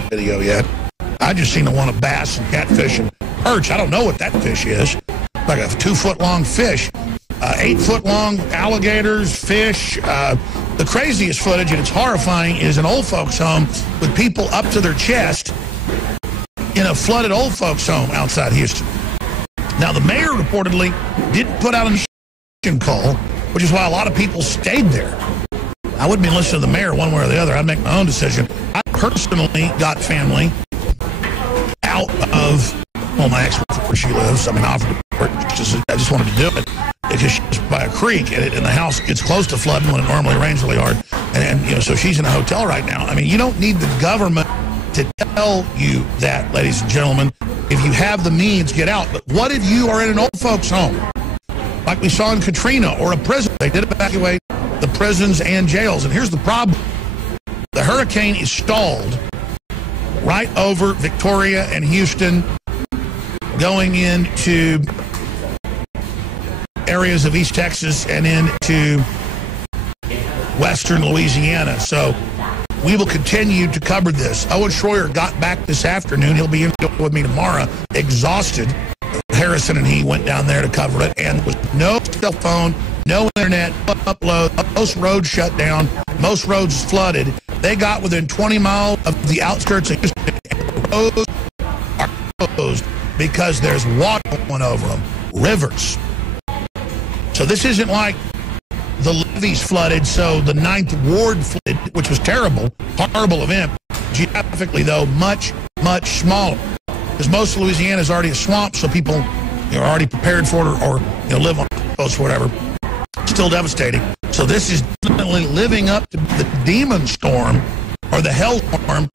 that video yet. I just seen the one of bass and catfish and perch. I don't know what that fish is. Like a 2-foot-long fish. 8-foot-long alligators, fish. The craziest footage, and it's horrifying, is an old folks home with people up to their chest in a flooded old folks home outside Houston. Now, the mayor reportedly didn't put out an call, which is why a lot of people stayed there. I wouldn't be listening to the mayor one way or the other. I'd make my own decision. I personally got family out of, well, my ex, where she lives. I mean, I offered to work. I just wanted to do it because she's by a creek, and the house gets close to flooding when it normally rains really hard. And you know, so she's in a hotel right now. I mean, you don't need the government to tell you that, ladies and gentlemen. If you have the means, get out. But what if you are in an old folks home, like we saw in Katrina, or a prison? They did evacuate the prisons and jails. And here's the problem. The hurricane is stalled right over Victoria and Houston, going into areas of East Texas and into western Louisiana. So we will continue to cover this. Owen Schroyer got back this afternoon. He'll be in with me tomorrow, exhausted. Harrison and he went down there to cover it, and with no cell phone, no internet, upload, most roads shut down, most roads flooded. They got within 20 miles of the outskirts of Houston, and roads are closed because there's water going over them, rivers. So this isn't like the levees flooded, so the 9th Ward flooded, which was terrible, horrible event. Geographically, though, much, much smaller. Because most of Louisiana is already a swamp, so people are already prepared for it, or live on the coast or whatever. Still devastating. So this is definitely living up to the demon storm, or the hell storm,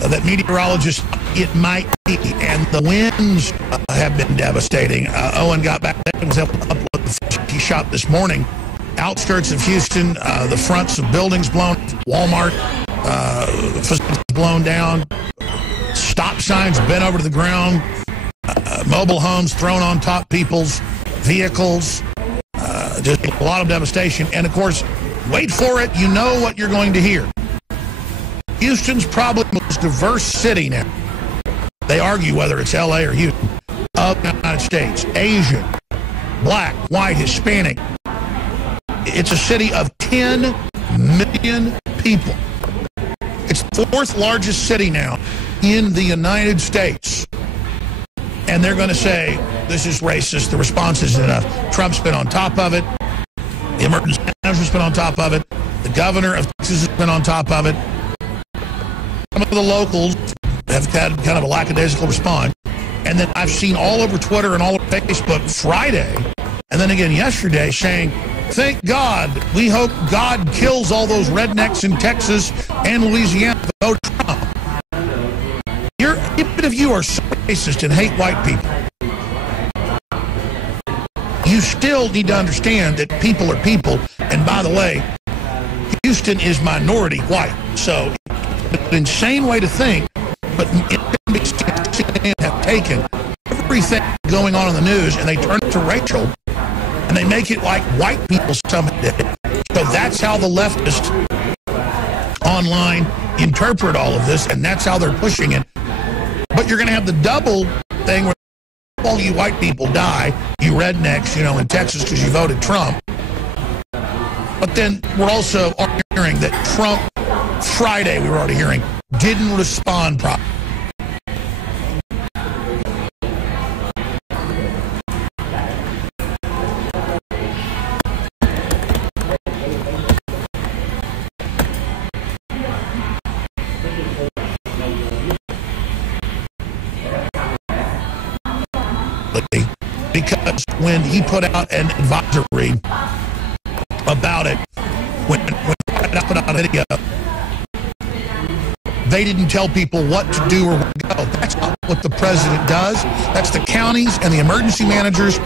that meteorologists it might be. And the winds have been devastating. Owen got back there and was able to upload the footage he shot this morning. Outskirts of Houston, the fronts of buildings blown, Walmart facilities blown down, stop signs bent over to the ground, mobile homes thrown on top people's vehicles, just a lot of devastation. And of course, wait for it, you know what you're going to hear. Houston's probably the most diverse city now. They argue whether it's LA or Houston, of the United States. Asian, black, white, Hispanic. It's a city of 10 million people. It's the 4th largest city now in the United States. And they're going to say, this is racist, the response isn't enough. Trump's been on top of it. The emergency manager's been on top of it. The governor of Texas has been on top of it. Some of the locals have had kind of a lackadaisical response. And then I've seen all over Twitter and all over Facebook Friday, and then again yesterday, saying, thank God, we hope God kills all those rednecks in Texas and Louisiana to vote Trump. Even if you are so racist and hate white people, you still need to understand that people are people. And by the way, Houston is minority white. So it's an insane way to think, but CNN have taken everything going on in the news and they turn it to racial, and they make it like white people somehow did it. So that's how the leftists online interpret all of this, and that's how they're pushing it. But you're going to have the double thing where all you white people die, you rednecks, in Texas because you voted Trump. But then we're also hearing that Trump, Friday we were already hearing, didn't respond properly. Because when he put out an advisory about it, when I put out a video, they didn't tell people what to do or where to go. That's not what the president does. That's the counties and the emergency managers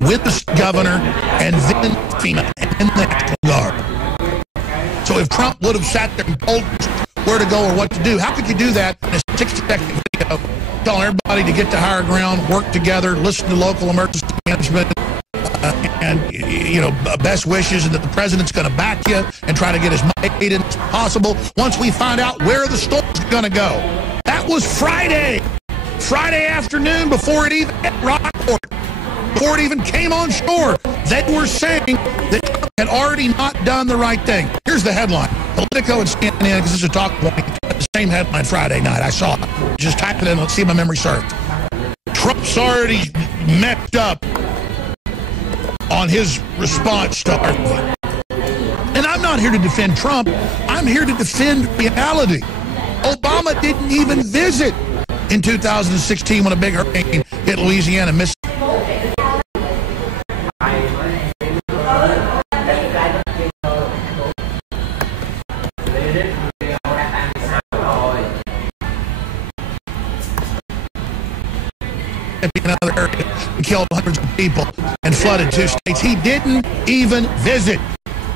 with the governor and then FEMA and then the National Guard. So if Trump would have sat there and told us where to go or what to do, how could you do that in a 60-second video telling everybody to get to higher ground, work together, listen to local emergency management, and, you know, best wishes, and that the president's going to back you and try to get as much aid in as possible once we find out where the storm's going to go. That was Friday afternoon, before it even hit Rockport, before it even came on shore. They were saying that Trump had already not done the right thing. Here's the headline. Politico and CNN, because this is a talk point, the same headline Friday night. I saw it. Just type it in. Let's see if my memory served. Trump's already messed up on his response to Arnold. And I'm not here to defend Trump. I'm here to defend reality. Obama didn't even visit in 2016 when a big hurricane hit Louisiana, Mississippi. Another area and killed hundreds of people and flooded 2 states. He didn't even visit.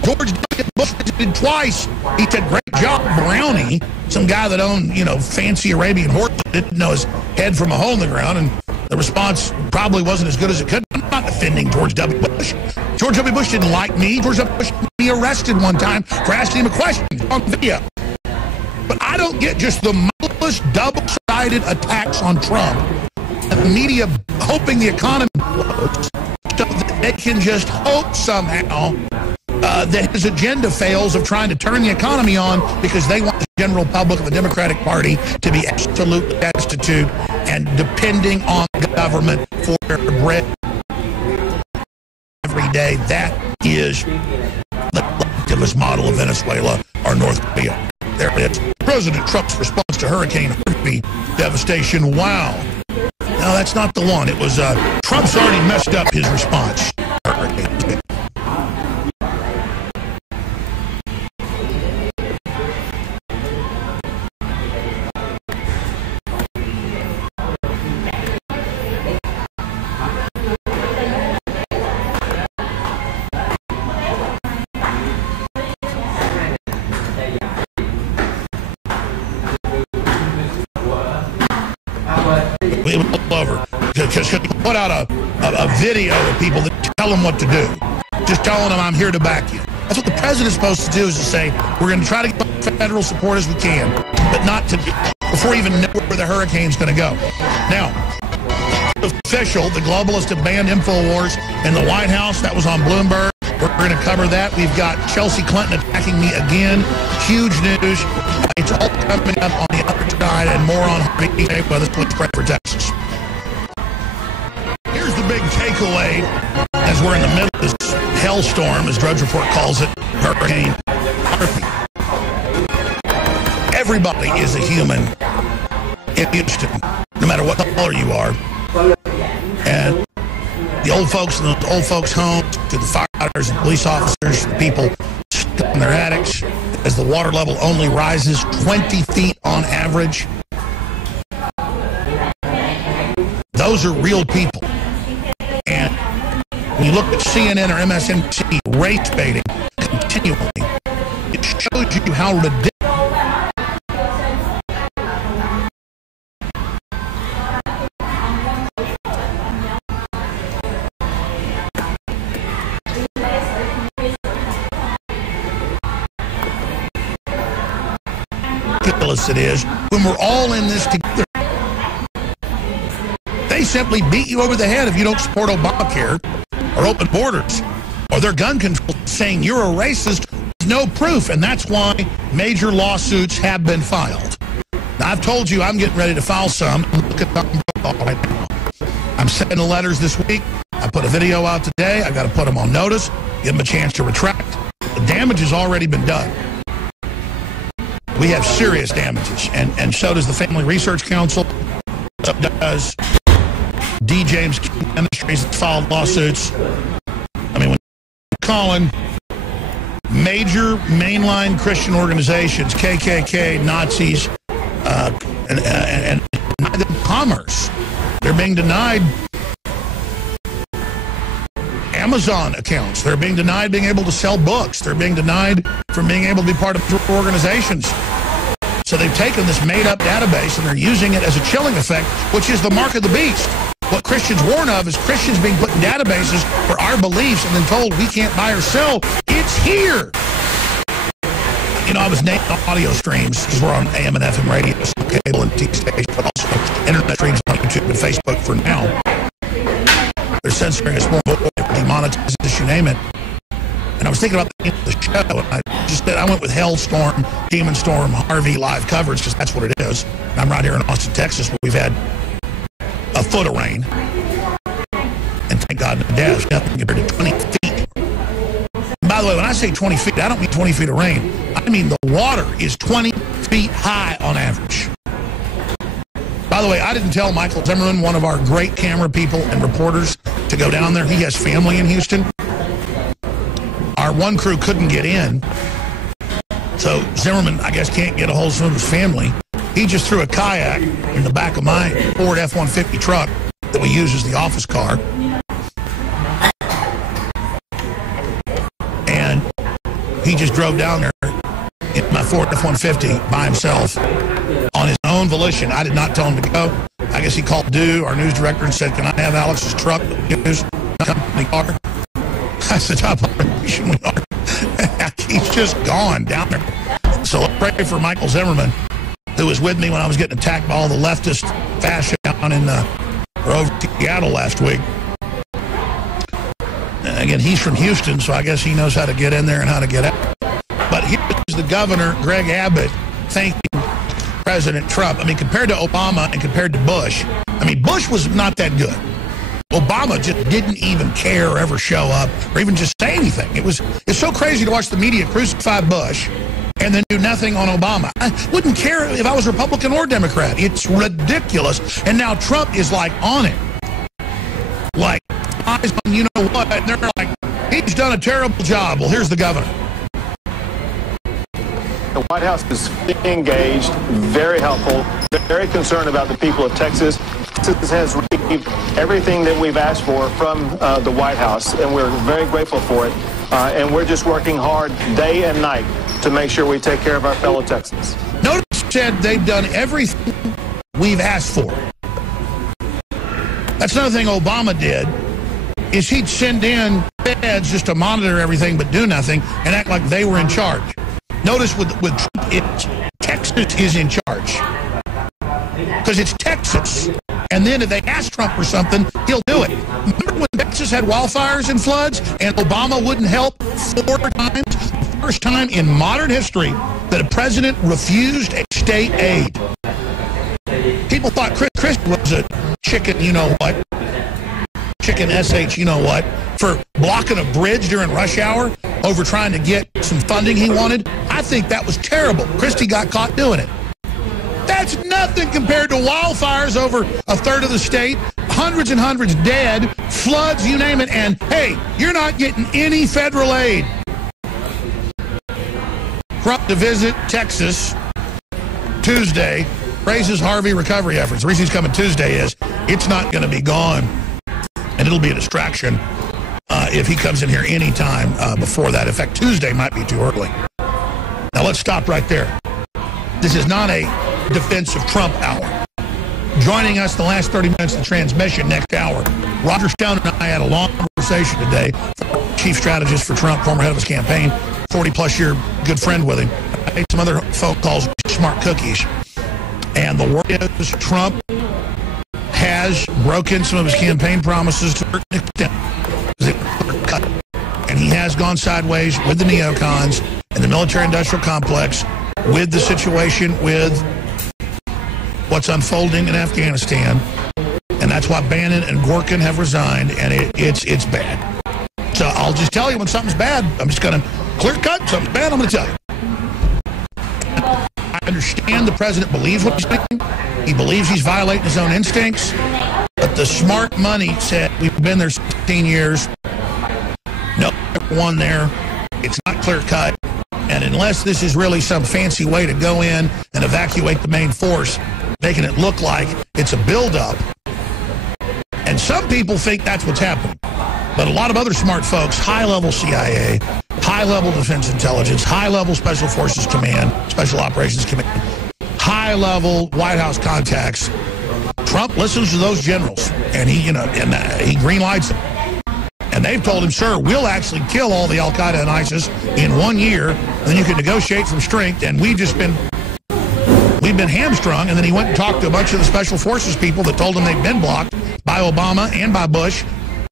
George W. Bush visited twice. He said, "Great job, Brownie." Some guy that owned, you know, fancy Arabian horses didn't know his head from a hole in the ground, and the response probably wasn't as good as it could. I'm not defending George W. Bush. George W. Bush didn't like me. George W. Bush had me arrested one time for asking him a question on video. But I don't get just the mindless, double-sided attacks on Trump. The media hoping the economy blows so that they can just hope somehow that his agenda fails of trying to turn the economy on, because they want the general public of the Democratic Party to be absolutely destitute and depending on the government for their bread every day. That is the collectivist model of Venezuela or North Korea. There it is. President Trump's response to Hurricane Harvey devastation. Wow. No, that's not the one. It was Trump's already messed up his response. It was all over. Because he put out a video of people that tell them what to do. Just telling them, "I'm here to back you." That's what the president's supposed to do, is to say, "We're going to try to get federal support as we can," but not to, before you even know where the hurricane's going to go. Now, official, the globalists have banned InfoWars in the White House. That was on Bloomberg. We're going to cover that. We've got Chelsea Clinton attacking me again. Huge news. It's all coming up on the other side, and more on Harvey. Well, let's pray for Texas. Here's the big takeaway as we're in the middle of this hellstorm, as Drudge Report calls it, Hurricane Harvey. Everybody is a human in Houston, no matter what color you are. And the old folks in the old folks' homes, to the firefighters and police officers, the people stuck in their attics, as the water level only rises 20 feet on average. Those are real people. And when you look at CNN or MSNBC race baiting continually, it shows you how ridiculous. It is when we're all in this together. They simply beat you over the head if you don't support Obamacare or open borders or their gun control, saying you're a racist. There's no proof, and that's why major lawsuits have been filed. Now, I've told you I'm getting ready to file some. Look at that right now. I'm sending the letters this week. I put a video out today. I've got to put them on notice, give them a chance to retract. The damage has already been done. We have serious damages, and so does the Family Research Council. So does D. James Ministries that filed lawsuits. I mean, when calling major mainline Christian organizations, KKK, Nazis, and commerce, they're being denied Amazon accounts. They're being denied being able to sell books. They're being denied from being able to be part of organizations. So they've taken this made-up database and they're using it as a chilling effect, which is the mark of the beast. What Christians warn of is Christians being put in databases for our beliefs and then told we can't buy or sell. It's here. You know, I was naming audio streams because we're on AM and FM radio, so cable and TV station, but also internet streams on YouTube and Facebook for now. They're censoring us more, demonetizing us, you name it. And I was thinking about the name of the show, and I went with Hellstorm, Demon Storm, Harvey live coverage, because that's what it is. And I'm right here in Austin, Texas, where we've had a foot of rain. And thank God, no deaths, nothing compared to 20 feet. And by the way, when I say 20 feet, I don't mean 20 feet of rain. I mean the water is 20 feet high on average. By the way, I didn't tell Michael Zimmerman, one of our great camera people and reporters, to go down there. He has family in Houston. Our one crew couldn't get in, so Zimmerman, I guess, can't get a hold of some of his family. He just threw a kayak in the back of my Ford F-150 truck that we use as the office car. And he just drove down there in my Ford F-150 by himself on his own volition. I did not tell him to go. I guess he called Dew, our news director, and said, "Can I have Alex's truck, news company car?" I said, "Top operation we are." He's just gone down there. So let's pray for Michael Zimmerman, who was with me when I was getting attacked by all the leftist fascists down in over Seattle last week. Again, he's from Houston, so I guess he knows how to get in there and how to get out. But here's the governor, Greg Abbott, thanking President Trump. I mean, compared to Obama and compared to Bush, I mean, Bush was not that good. Obama just didn't even care or ever show up or even just say anything. It's so crazy to watch the media crucify Bush and then do nothing on Obama. I wouldn't care if I was Republican or Democrat. It's ridiculous. And now Trump is like on it. Like, eyes on you know what, and they're like, he's done a terrible job. Well, here's the governor. The White House is engaged, very helpful, very concerned about the people of Texas. Texas has received everything that we've asked for from the White House, and we're very grateful for it. And we're just working hard day and night to make sure we take care of our fellow Texans. Notice said they've done everything we've asked for. That's another thing Obama did, is he'd send in feds just to monitor everything but do nothing and act like they were in charge. Notice with Trump, Texas is in charge. Because it's Texas. And then if they ask Trump for something, he'll do it. Remember when Texas had wildfires and floods and Obama wouldn't help 4 times? The first time in modern history that a president refused state aid. People thought Chris Christie was a chicken you-know-what. Chicken SH you-know-what. For blocking a bridge during rush hour over trying to get some funding he wanted. I think that was terrible. Christie got caught doing it. That's nothing compared to wildfires over a third of the state, hundreds and hundreds dead, floods, you name it, and hey, you're not getting any federal aid. Trump to visit Texas Tuesday, praises Harvey recovery efforts. The reason he's coming Tuesday is it's not going to be gone, and it'll be a distraction if he comes in here any time before that. In fact, Tuesday might be too early. Now let's stop right there. This is not a defense of Trump hour. Joining us the last 30 minutes of the transmission next hour, Roger Stone and I had a long conversation today. Chief strategist for Trump, former head of his campaign, 40-plus year good friend with him. I made some other phone calls, smart cookies. And the word is Trump has broken some of his campaign promises to an extent. And he has gone sideways with the neocons and the military-industrial complex, with the situation with what's unfolding in Afghanistan, and that's why Bannon and Gorkin have resigned, and it's bad. So I'll just tell you when something's bad. I'm just going to clear cut. Something's bad, I'm going to tell you. I understand the president believes what he's saying. He believes he's violating his own instincts, but the smart money said, we've been there 16 years. No one there. It's not clear cut. And unless this is really some fancy way to go in and evacuate the main force, making it look like it's a buildup. And some people think that's what's happening. But a lot of other smart folks, high-level CIA, high-level Defense Intelligence, high-level Special Forces Command, Special Operations Command, high-level White House contacts, Trump listens to those generals, and he green lights them. And they've told him, sir, we'll actually kill all the Al-Qaeda and ISIS in 1 year, and then you can negotiate from strength. And we've been hamstrung. And then he went and talked to a bunch of the Special Forces people that told him they've been blocked by Obama and by Bush.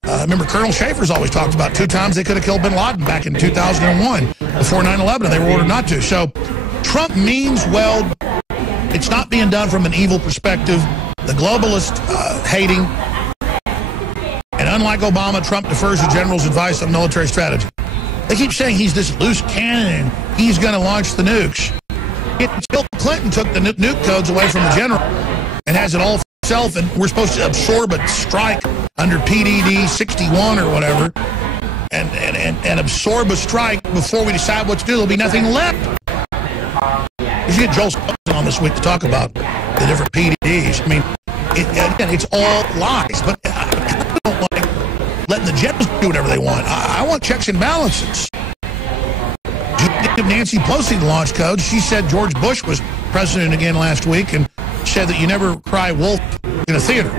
Remember, Colonel Schaefer's always talked about 2 times they could have killed bin Laden back in 2001 before 9/11, and they were ordered not to. So Trump means well. It's not being done from an evil perspective. The globalist hating. And unlike Obama, Trump defers to generals' advice on military strategy. They keep saying he's this loose cannon and he's going to launch the nukes. Bill Clinton took the nuke codes away from the general and has it all for himself, and we're supposed to absorb a strike under PDD 61 or whatever and absorb a strike before we decide what to do. There'll be nothing left. We should get Joel on this week to talk about the different PDDs. I mean, again, it's all lies, but I don't like letting the generals do whatever they want. I want checks and balances. Nancy Pelosi the launch codes. She said George Bush was president again last week and said that you never cry wolf in a theater.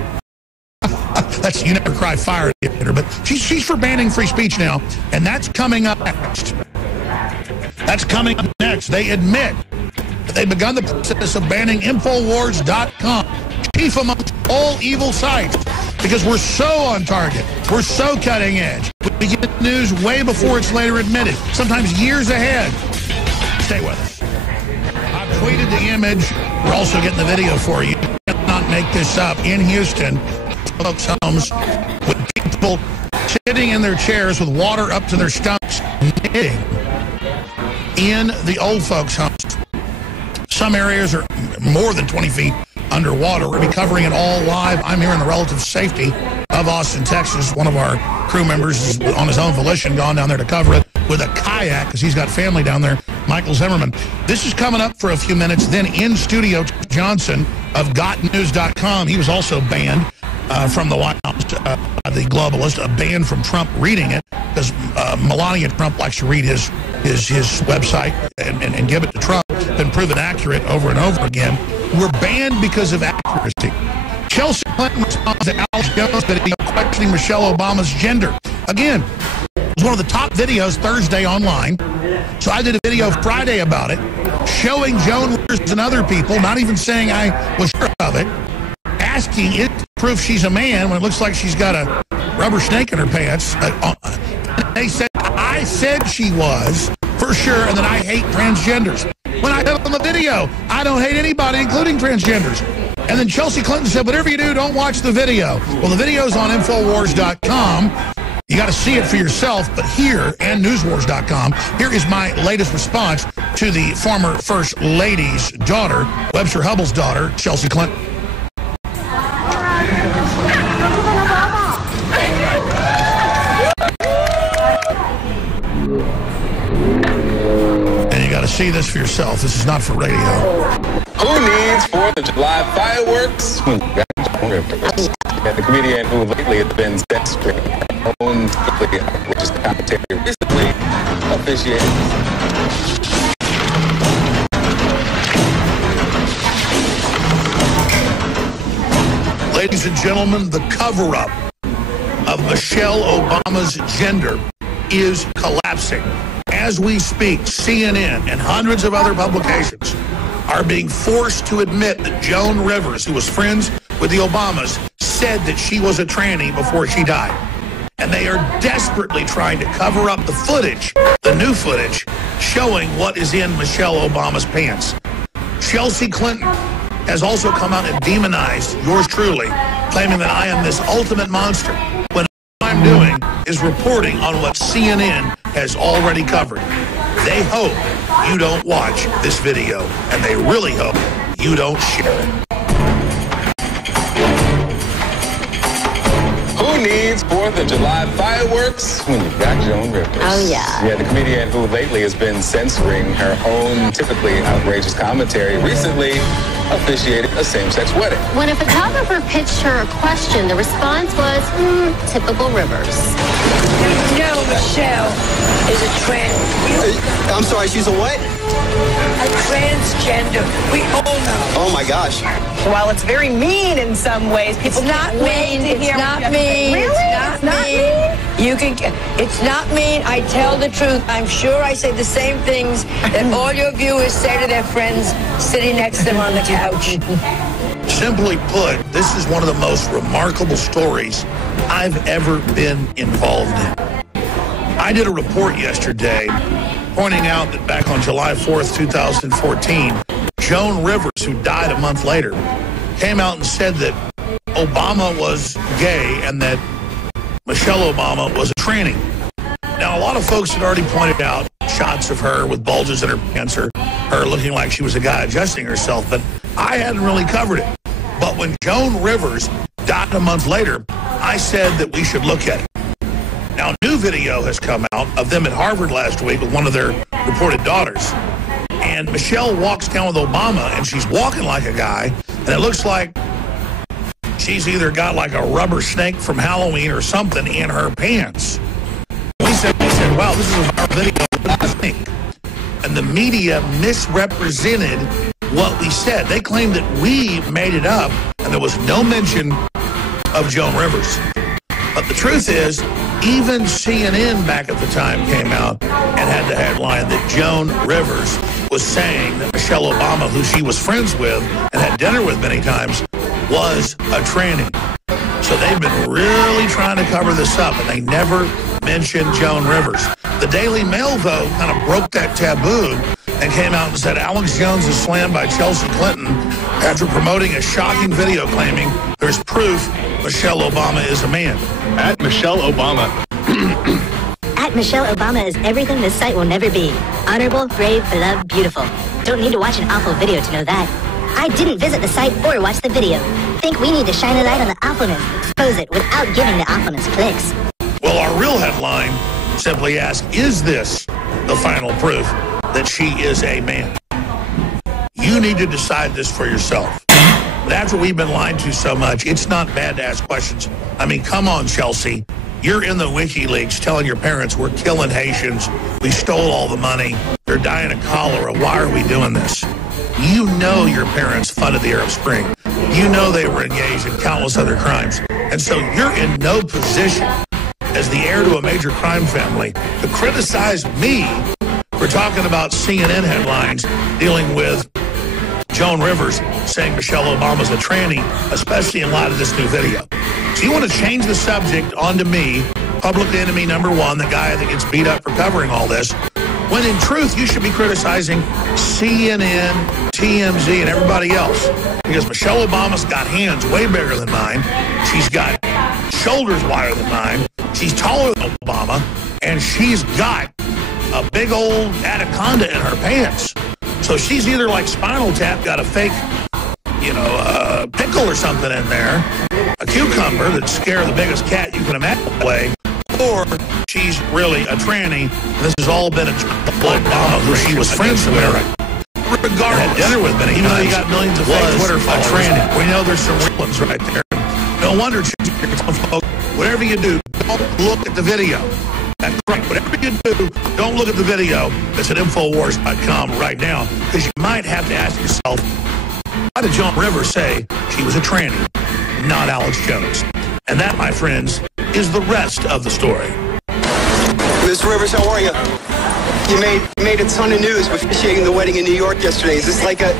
That's you never cry fire in a theater. But she's for banning free speech now, and that's coming up next. That's coming up next. They admit that they've begun the process of banning Infowars.com, chief amongst all evil sites, because we're so on target. We're so cutting edge. We get news way before it's later admitted, sometimes years ahead. Stay with us. I've tweeted the image. We're also getting the video for you. You cannot make this up. In Houston, folks' homes with people sitting in their chairs with water up to their stomachs, knitting in the old folks' homes. Some areas are more than 20 feet underwater. We're going to be covering it all live. I'm here in the relative safety of Austin, Texas. One of our crew members is on his own volition gone down there to cover it with a kayak because he's got family down there, Michael Zimmerman. This is coming up for a few minutes. Then in studio, Johnson of GotNews.com. He was also banned from the White House, the globalist, banned from Trump reading it because Melania Trump likes to read his website and give it to Trump. Been proven accurate over and over again. We're banned because of accuracy. Chelsea Clinton responds to Alex Jones' video questioning Michelle Obama's gender. Again, it was one of the top videos Thursday online. So I did a video Friday about it, showing Joan Rivers and other people, not even saying I was sure of it, asking it to prove she's a man when it looks like she's got a rubber snake in her pants. They said, I said she was, for sure, and that I hate transgenders. When I said on the video, I don't hate anybody, including transgenders. And then Chelsea Clinton said, whatever you do, don't watch the video. Well, the video's on Infowars.com. You got to see it for yourself, but here, and Newswars.com, here is my latest response to the former First Lady's daughter, Webster Hubbell's daughter, Chelsea Clinton. And you got to see this for yourself. This is not for radio. Who needs 4th of July fireworks? The comedian who lately has been censoring her own completely outrageous commentary recently officiated. Ladies and gentlemen, the cover-up of Michelle Obama's gender is collapsing. As we speak, CNN and hundreds of other publications are being forced to admit that Joan Rivers, who was friends with the Obamas, said that she was a tranny before she died. And they are desperately trying to cover up the footage, the new footage, showing what is in Michelle Obama's pants. Chelsea Clinton has also come out and demonized yours truly, claiming that I am this ultimate monster, when all I'm doing is reporting on what CNN has already covered. They hope you don't watch this video, and they really hope you don't share it. Who needs 4th of July fireworks when you've got Joan Rivers? Oh, yeah. Yeah, the comedian who lately has been censoring her own typically outrageous commentary recently officiated a same-sex wedding. When a photographer pitched her a question, the response was, typical Rivers. You know Michelle is a trans. I'm sorry, she's a what? A transgender. We all know. Oh my gosh. While it's very mean in some ways, people Not mean. It's not mean. Really? It's not mean. You can. It's not mean. I tell the truth. I'm sure I say the same things that all your viewers say to their friends sitting next to them on the couch. Simply put, this is one of the most remarkable stories I've ever been involved in. I did a report yesterday pointing out that back on July 4th, 2014, Joan Rivers, who died a month later, came out and said that Obama was gay and that Michelle Obama was a tranny. Now, a lot of folks had already pointed out shots of her with bulges in her pants or her looking like she was a guy adjusting herself, but I hadn't really covered it. But when Joan Rivers died a month later, I said that we should look at it. Now, a new video has come out of them at Harvard last week with one of their reported daughters. And Michelle walks down with Obama, and she's walking like a guy, and it looks like she's either got like a rubber snake from Halloween or something in her pants. We said, wow, this is our video. What do you think? And the media misrepresented what we said. They claimed that we made it up, and there was no mention of Joan Rivers. But the truth is, even CNN back at the time came out and had the headline that Joan Rivers was saying that Michelle Obama, who she was friends with and had dinner with many times, was a tranny. So they've been really trying to cover this up, and they never mentioned Joan Rivers. The Daily Mail, though, kind of broke that taboo and came out and said Alex Jones is slammed by Chelsea Clinton after promoting a shocking video claiming there's proof Michelle Obama is a man. At Michelle Obama. At Michelle Obama is everything this site will never be. Honorable, brave, beloved, beautiful. Don't need to watch an awful video to know that. I didn't visit the site or watch the video. Think we need to shine a light on the awfulness, expose it without giving the awfulness clicks. Well, our real headline simply asks, is this the final proof that she is a man? You need to decide this for yourself. But after we've been lied to so much, it's not bad to ask questions. I mean, come on, Chelsea. You're in the WikiLeaks telling your parents we're killing Haitians, we stole all the money, they're dying of cholera. Why are we doing this? You know your parents funded the Arab Spring. You know they were engaged in countless other crimes. And so you're in no position as the heir to a major crime family to criticize me for talking about CNN headlines dealing with Joan Rivers saying Michelle Obama's a tranny, especially in light of this new video. So you want to change the subject onto me, public enemy number one, the guy that gets beat up for covering all this, when in truth you should be criticizing CNN, TMZ, and everybody else. Because Michelle Obama's got hands way bigger than mine. She's got shoulders wider than mine. She's taller than Obama. And she's got a big old anaconda in her pants. So she's either like Spinal Tap, got a fake, pickle or something in there, a cucumber that scare the biggest cat you can imagine away, or she's really a tranny. This has all been a Black Obama, who she was friends with. Regardless, had dinner with many even though you got millions of fake Twitter followers. Tranny. We know there's some real ones right there. No wonder, folks, whatever you do, don't look at the video. That's right. Whatever you do, don't look at the video that's at Infowars.com right now, because you might have to ask yourself, why did Joan Rivers say she was a tranny, not Alex Jones? And that, my friends, is the rest of the story. Mr. Rivers, how are you? You made a ton of news with officiating the wedding in New York yesterday. Is this like a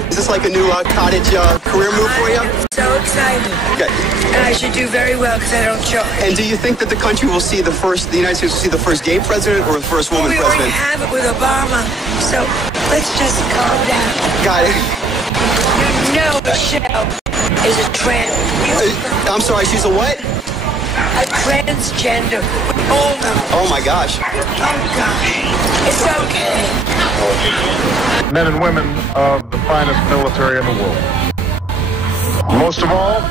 new cottage career move for you? I'm so excited. Okay. And I should do very well because I don't charge. And do you think that the country will see the United States will see the first gay president or the first woman We president? already have it with Obama, so let's just calm down. Got it. You know Michelle is a trans. I'm sorry, she's a what? A transgender. We all know. Oh my gosh. Oh gosh. It's okay. Men and women of the finest military in the world. Most of all,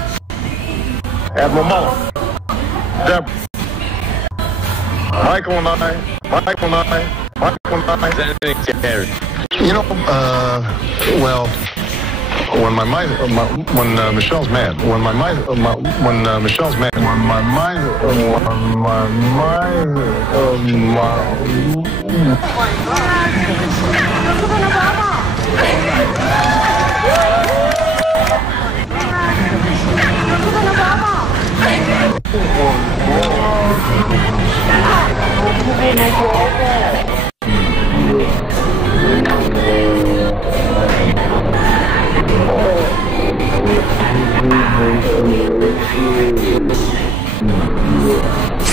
Admiral Mullen, Deborah, Michael and I. When Michelle's mad, Oh my God.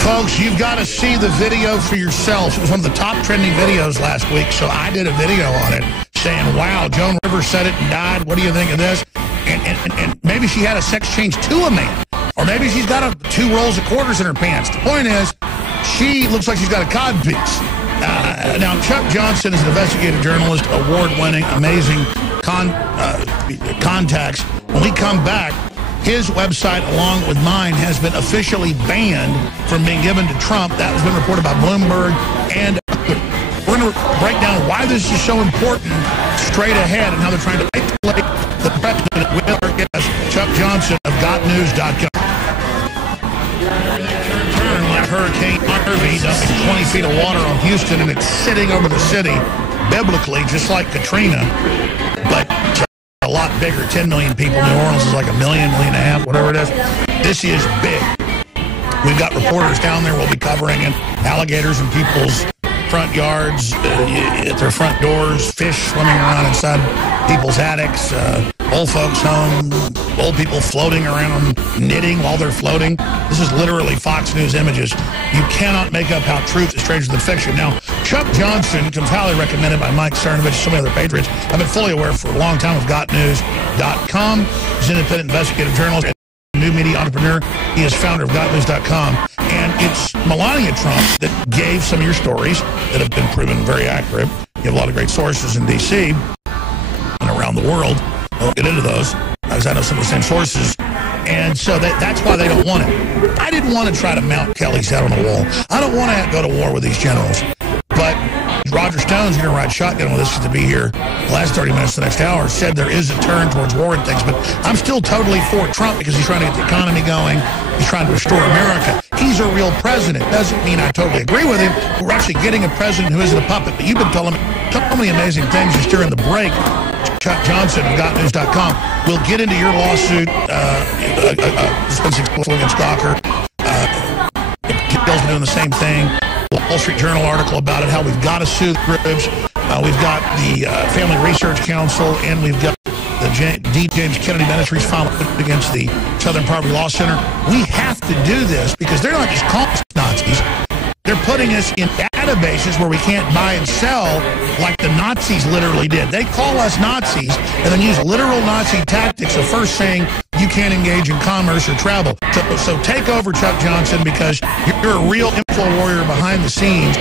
Folks, you've got to see the video for yourself. It was one of the top trending videos last week, so I did a video on it saying, wow, Joan Rivers said it and died. What do you think of this? And maybe she had a sex change to a man. Or maybe she's got 2 rolls of quarters in her pants. The point is, she looks like she's got a codpiece. Now, Chuck Johnson is an investigative journalist, award-winning, amazing contacts. When we come back, his website, along with mine, has been officially banned from being given to Trump. That has been reported by Bloomberg. And we're going to break down why this is so important straight ahead and how they're trying to isolate the president with our guest, Chuck Johnson of GotNews.com. Turn like Hurricane Harvey, dumping 20 feet of water on Houston, and it's sitting over the city biblically, just like Katrina. But a lot bigger, 10 million people. New Orleans is like a million and a half, whatever it is. This is big. We've got reporters down there. We'll be covering it. Alligators in people's front yards, at their front doors, fish swimming around inside people's attics, old folks' home, old people floating around, knitting while they're floating. This is literally Fox News images. You cannot make up how truth is stranger than fiction. Now, Chuck Johnson comes highly recommended by Mike Cernovich and so many other patriots. I've been fully aware for a long time of GotNews.com. He's an independent investigative journalist and new media entrepreneur. He is founder of GotNews.com. And it's Melania Trump that gave some of your stories that have been proven very accurate. You have a lot of great sources in D.C. and around the world. I won't get into those, because I know some of the same sources. And so that's why they don't want it. I didn't want to try to mount Kelly's head on the wall. I don't want to go to war with these generals. But Roger Stone's going to ride shotgun with us to be here the last 30 minutes, the next hour, said there is a turn towards war and things. But I'm still totally for Trump because he's trying to get the economy going. He's trying to restore America. He's a real president. Doesn't mean I totally agree with him. We're actually getting a president who isn't a puppet. But you've been telling me so many amazing things just during the break. Chuck Johnson of GotNews.com. We'll get into your lawsuit, against Gawker. Bill's doing the same thing. Wall Street Journal article about it, how we've got to sue the Cribs. We've got the Family Research Council, and we've got the D. James Kennedy Ministries filed against the Southern Poverty Law Center. We have to do this because they're not just calling us Nazis. They're putting us in databases where we can't buy and sell like the Nazis literally did. They call us Nazis and then use literal Nazi tactics of first saying you can't engage in commerce or travel. So take over, Chuck Johnson, because you're a real info warrior behind the scenes,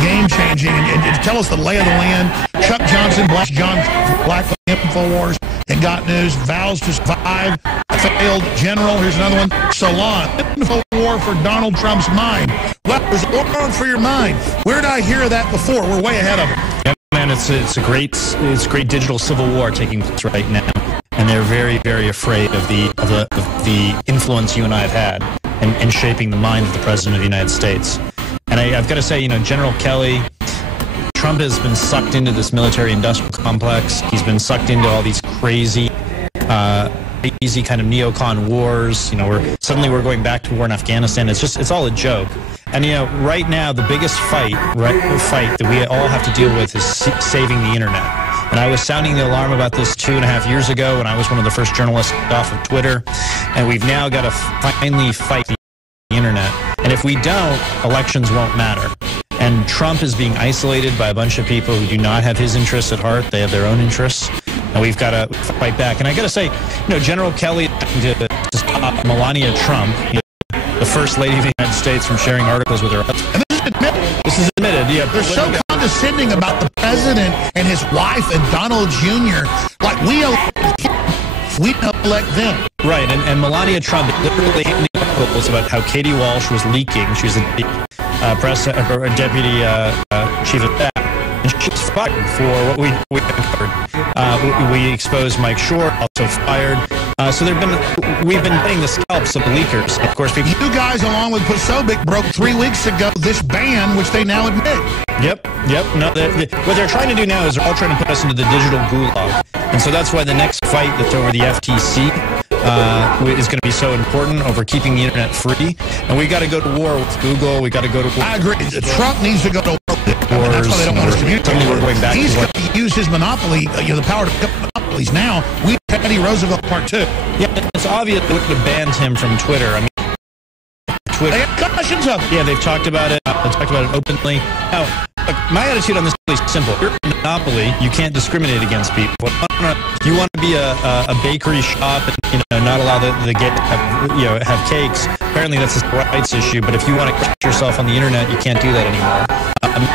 game-changing, and tell us the lay of the land. Chuck Johnson, Black InfoWars, and Got News, vows to survive, a failed general. Here's another one, Salon, info war for Donald Trump's mind. Well, there's a war for your mind. Where did I hear that before? We're way ahead of it. Yeah, man, it's a great digital civil war taking place right now, and they're very, very afraid of the influence you and I have had in shaping the mind of the President of the United States. And I've got to say, General Kelly, Trump has been sucked into this military-industrial complex. He's been sucked into all these crazy kind of neocon wars. We're going back to war in Afghanistan. It's all a joke. And right now the biggest fight that we all have to deal with is saving the internet. And I was sounding the alarm about this 2.5 years ago when I was one of the first journalists off of Twitter. And we've now got to finally fight the internet. And if we don't, elections won't matter. And Trump is being isolated by a bunch of people who do not have his interests at heart. They have their own interests. And we've got to fight back. And I got to say, General Kelly to stop Melania Trump, the First Lady of the United States, from sharing articles with her husband. And this is admitted. Yeah, they're so condescending about the president and his wife and Donald Jr. Like we don't elect them. Right, and Melania Trump literally handing articles about how Katie Walsh was leaking. She was a deputy chief of staff, and she was fired for what we uncovered. We exposed Mike Short, also fired. So we've been getting the scalps of the leakers. Of course, you guys, along with Posobiec, broke 3 weeks ago this ban, which they now admit. Yep. No, what they're trying to do now is they're all trying to put us into the digital gulag. And so that's why the next fight that's over the FTC is going to be so important, over keeping the internet free. And we got to go to war with Google. We got to go to war. I agree. Trump needs to go to war. That's why they don't want us to communicate. He's going to use his monopoly, the power to pick up monopolies now. We Teddy Roosevelt Part 2. Yeah, it's obvious they would have banned him from Twitter. I mean, Twitter. They have questions of it. Yeah, they've talked about it. They've talked about it openly. Now, look, my attitude on this is really simple. You're a monopoly. You can't discriminate against people. You want to be a bakery shop and not allow the gay have cakes. Apparently, that's a rights issue. But if you want to catch yourself on the internet, you can't do that anymore.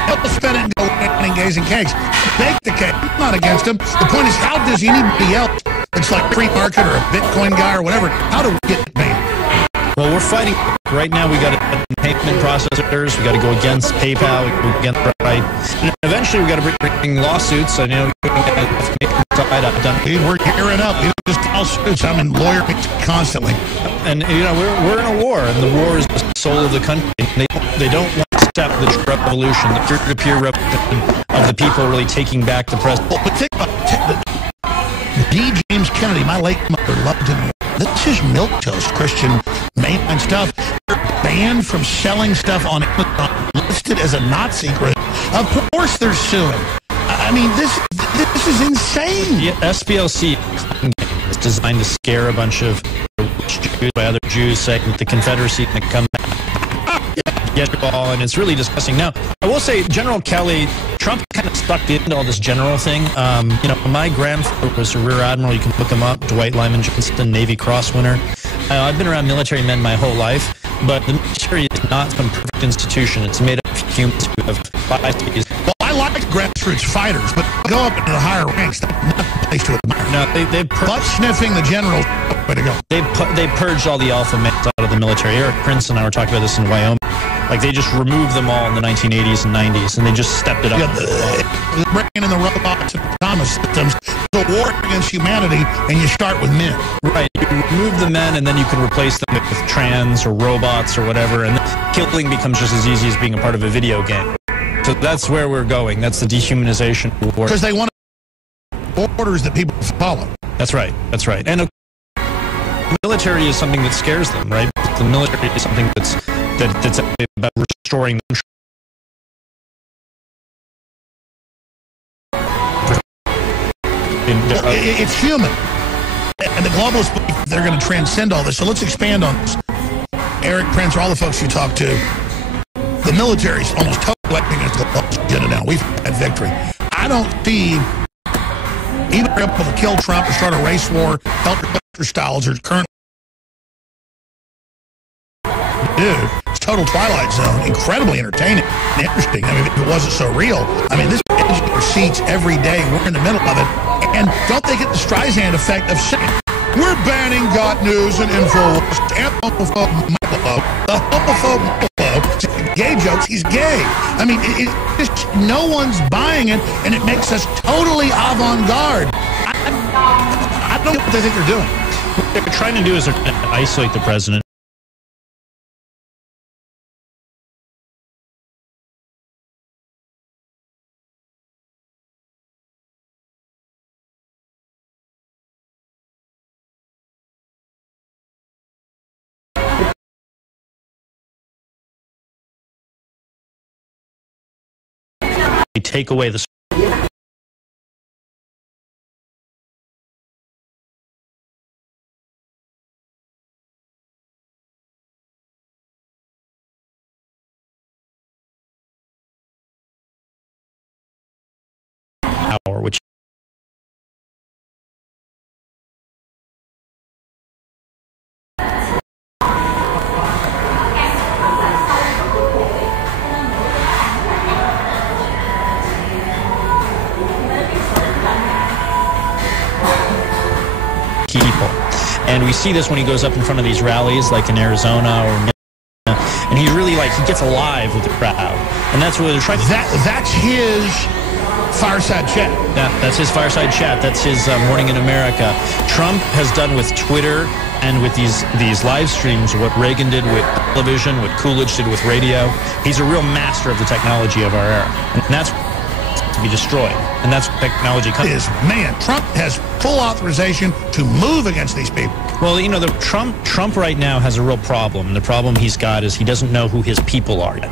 He'll spend it and go eating gays and cakes. Bake the cake. I'm not against him. The point is, how does anybody else? It's like free market or a Bitcoin guy or whatever. How do we get it banned? Well, we're fighting. Right now, we got to payment processors. We got to go against PayPal. We go against right. And eventually, we got to bring lawsuits. I know we're gearing up. Just lawsuits. I'm in lawyer constantly. And we're in a war, and the war is the soul of the country. They don't want to stop the revolution, the peer-to-peer revolution of the people really taking back the president. Well, but think about D. James Kennedy, my late mother, loved him. This is milquetoast Christian mainline stuff. They're banned from selling stuff on Amazon, listed as a Nazi group. Of course they're suing. I mean, this is insane. Yeah, SPLC is designed to scare a bunch of Jews by other Jews, saying that the Confederacy can come back. Get it all, and it's really disgusting. Now, I will say, General Kelly, Trump kind of stuck into all this general thing. My grandfather was a Rear Admiral. You can look him up. Dwight Lyman Johnson, Navy Cross winner. I've been around military men my whole life, but the military is not some perfect institution. It's made up of humans who have biases. Well, I like grassroots fighters, but go up into the higher ranks. That's not the place to admire. No, they've butt-sniffing the generals. Way to go. They purged all the alpha males out of the military. Eric Prince and I were talking about this in Wyoming. Like, they just removed them all in the 1980s and 90s, and they just stepped it up. Bringing in the robots and autonomous systems. It's a war against humanity, and you start with men. Right. You remove the men, and then you can replace them with trans or robots or whatever, and killing becomes just as easy as being a part of a video game. So that's where we're going. That's the dehumanization of war. Because they want orders that people follow. That's right. That's right. And the military is something that scares them, right? The military is something that's about restoring them. It's human. And the globalists believe they're going to transcend all this. So let's expand on this. Eric Prince, or all the folks you talk to, the military is almost totally against the global agenda now. We've had victory. I don't see either able to kill Trump or start a race war, helter styles are currently. Dude, it's total Twilight Zone, incredibly entertaining and interesting. I mean, if it wasn't so real, I mean, this educator seats every day. We're in the middle of it. And don't they get the Streisand effect of saying, we're banning Got News and InfoWars and homophobe Milo. The homophobe Milo, gay jokes, he's gay. I mean, no one's buying it, and it makes us totally avant-garde. I don't know what they think they're doing. What they're trying to do is they're trying to isolate the president. Take away the power, which people. And we see this when he goes up in front of these rallies, like in Arizona or and he really, he gets alive with the crowd. And that's what they're trying to do. That's his fireside chat. Yeah, that's his fireside chat. That's his Morning in America. Trump has done with Twitter and with these live streams what Reagan did with television, what Coolidge did with radio. He's a real master of the technology of our era. And that's to be destroyed. And that's what technology is. Man, Trump has full authorization to move against these people. Well, you know, Trump right now has a real problem. The problem he's got is he doesn't know who his people are yet.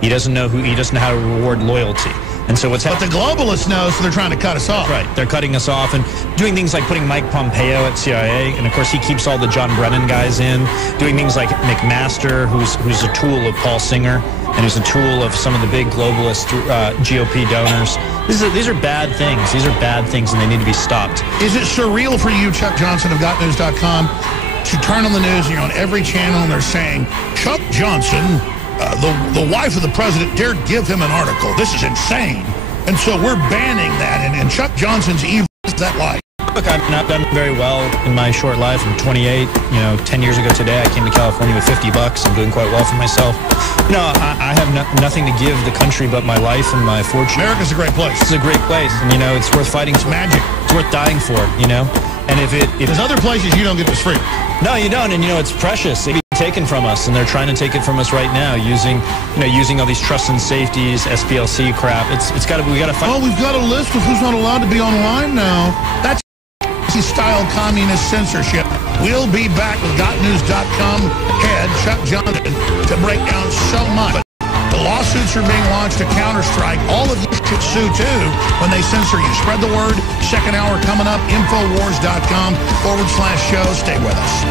He doesn't know how to reward loyalty. And so what's happening? But the globalists know, so they're trying to cut us off. Right. They're cutting us off and doing things like putting Mike Pompeo at CIA. And, of course, he keeps all the John Brennan guys in. Doing things like McMaster, who's a tool of Paul Singer, and who's a tool of some of the big globalist GOP donors. These are bad things. These are bad things, and they need to be stopped. Is it surreal for you, Chuck Johnson of GotNews.com, to turn on the news and you're on every channel and they're saying, Chuck Johnson... the wife of the president dared give him an article. This is insane. And so we're banning that. And Chuck Johnson's evil. Is that like? Look, I've not done very well in my short life. I'm 28. 10 years ago today, I came to California with $50. I'm doing quite well for myself. I have nothing to give the country but my life and my fortune. America's a great place. It's a great place. And, it's worth fighting. It's magic. It's worth dying for, And if there's other places you don't get this free. No, you don't. And, it's precious. It's taken from us, and they're trying to take it from us right now using all these trust and safeties, SPLC crap. We got to fight. Oh, we've got a list of who's not allowed to be online now. That's style communist censorship. We'll be back with GotNews.com head Chuck Johnson to break down so much. But the lawsuits are being launched to counter-strike. All of you should sue too when they censor you. Spread the word. Second hour coming up. Infowars.com/show. Stay with us.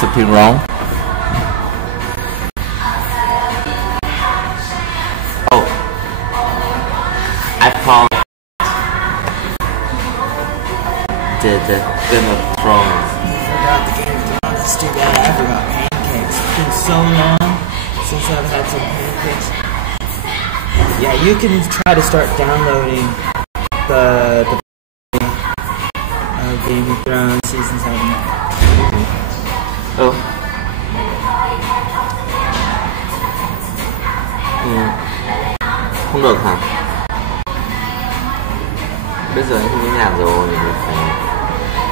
Something wrong? Oh, I found the Game of Thrones. I forgot the Game of Thrones. That's too bad. I forgot pancakes. It's been so long since I've had some pancakes. Yeah, you can try to start downloading the Game of Thrones Season 7. Ừ. Không được hả? Bây giờ anh không có nhà rồi,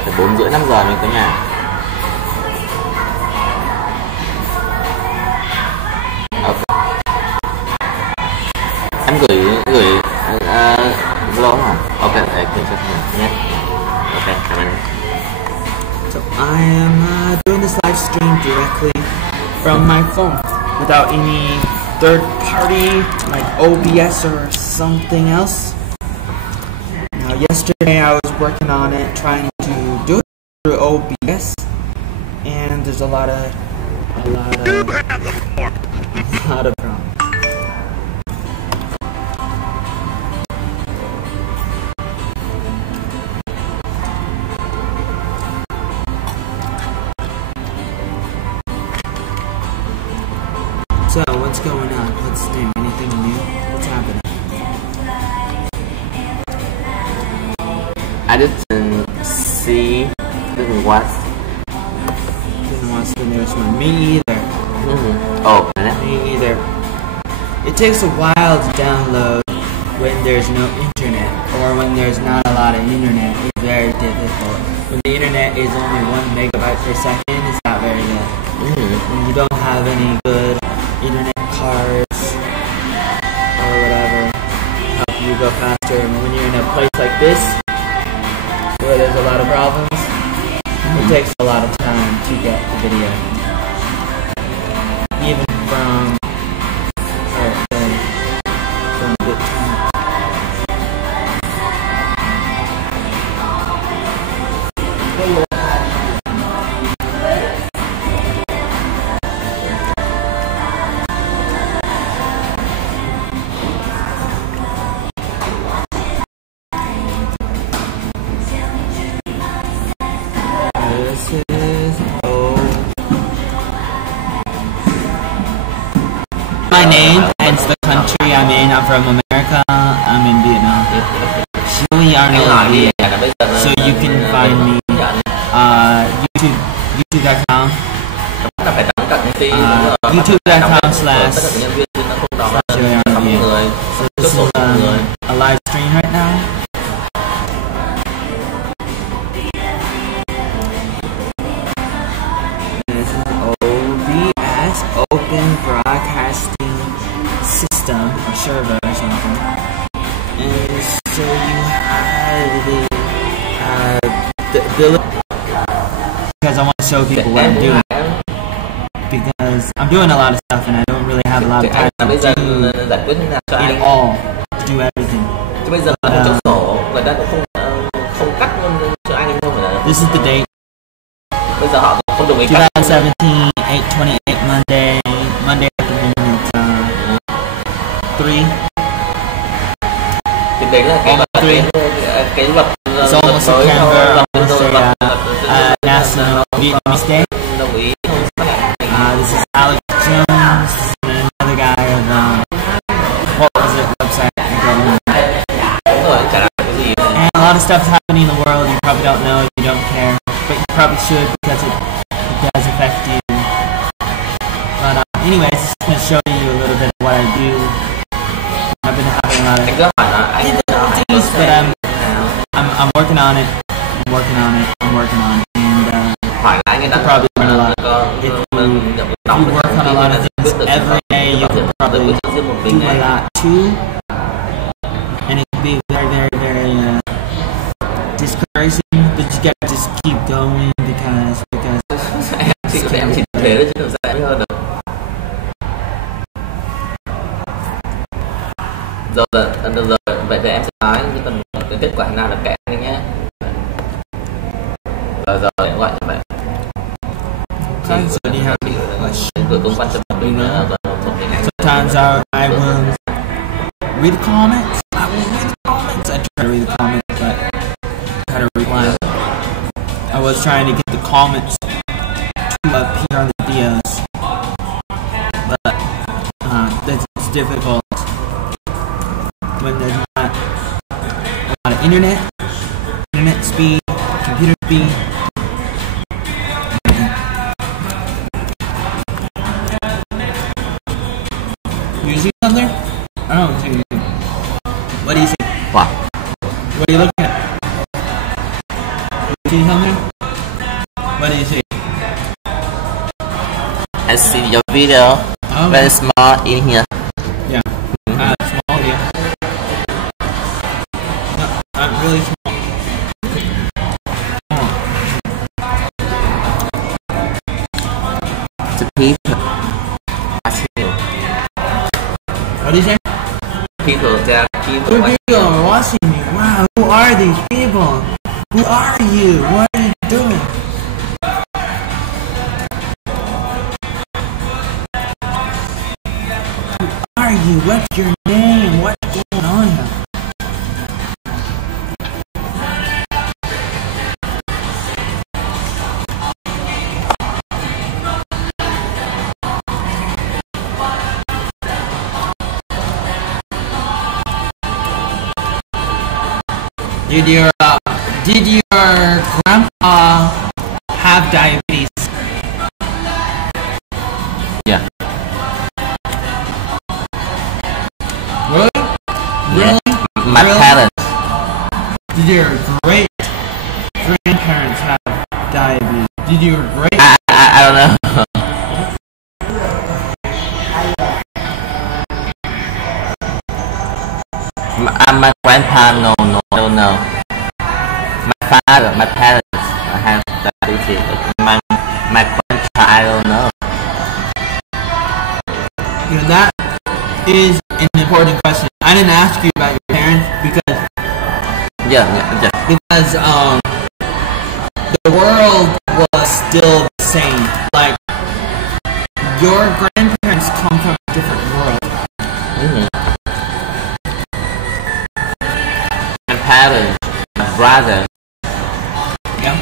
phải 4:30 5 giờ mới có nhà. Em gửi Zalo hả? Ok, để kiểm tra nhé. Ok, cảm ơn. So I am doing this live stream directly from my phone without any third party like OBS or something else. Now yesterday I was working on it, trying to do it through OBS, and there's a lot of problems. So, what's going on? What's new? Anything new? What's happening? I didn't see, didn't watch. Didn't watch the newest one. Me either. Oh, me either. It takes a while to download when there's no internet, or when there's not a lot of internet. It's very difficult. When the internet is only 1 megabyte per second, it's not very good. When you don't have any good internet cards or whatever help you go faster, and when you're in a place like this where there's a lot of problems, it takes a lot of time to get the video, even from good time. My name and the country I'm in. I'm from America. I'm in Vietnam. Arnold. So you can find me youtube.com youtube.com/Arnold. So this is a live stream right now. This is OBS, Open Broadcasting System or server or something. And so you have the ability, because I want to show people what I'm doing, because I'm doing a lot of stuff and I don't really have a lot of time to do it all, to do everything. This is the date. 2017, 8/28, Monday afternoon. It's 3. It's almost September. I'm going to say National Vietnamese Day. This is Alex Jones. This is another guy of what was it website? And a lot of stuff is happening in the world. You probably don't know if you don't care, but you probably should, because it does affect you. But anyways, just going to show you a little bit of what I do. I've been having a lot of difficulties, but I'm working on it. I'm working on it. And you could probably learn a lot. If you work on a lot of things every day, you could probably do a lot too. And it can be very, very, very discouraging, but you gotta just keep going because Rồi vậy thì em sẽ nói với Tuần cái kết quả nào là kể anh nhé. Rồi gọi cho bạn. Sometimes I will read the comments. I try to read the comments, but I had to reply. I was trying to get the comments to appear on the videos, but it's difficult when there's not a lot of internet speed, computer speed. You see something? I don't see anything. What do you see? What? What are you looking at? You see something? What do you see? I see your video. Okay. Very small in here. Yeah. Small here. Not really small. The people watching you. What do you say? People are watching me. Wow, who are these people? Who are you? What are you doing? Who are you? What's your name? What's going on here? Did your grandpa have diabetes? Yeah. Really? Yeah. Really? My really? parents. Did your great grandparents have diabetes? Did your great? I don't know. My grandpa, no, I don't know. My parents have diabetes. My grandchild, I don't know. You know, that is an important question. I didn't ask you about your parents because because the world was still the same. Like your grandparents come from a different world. My parents, my brother. Yeah.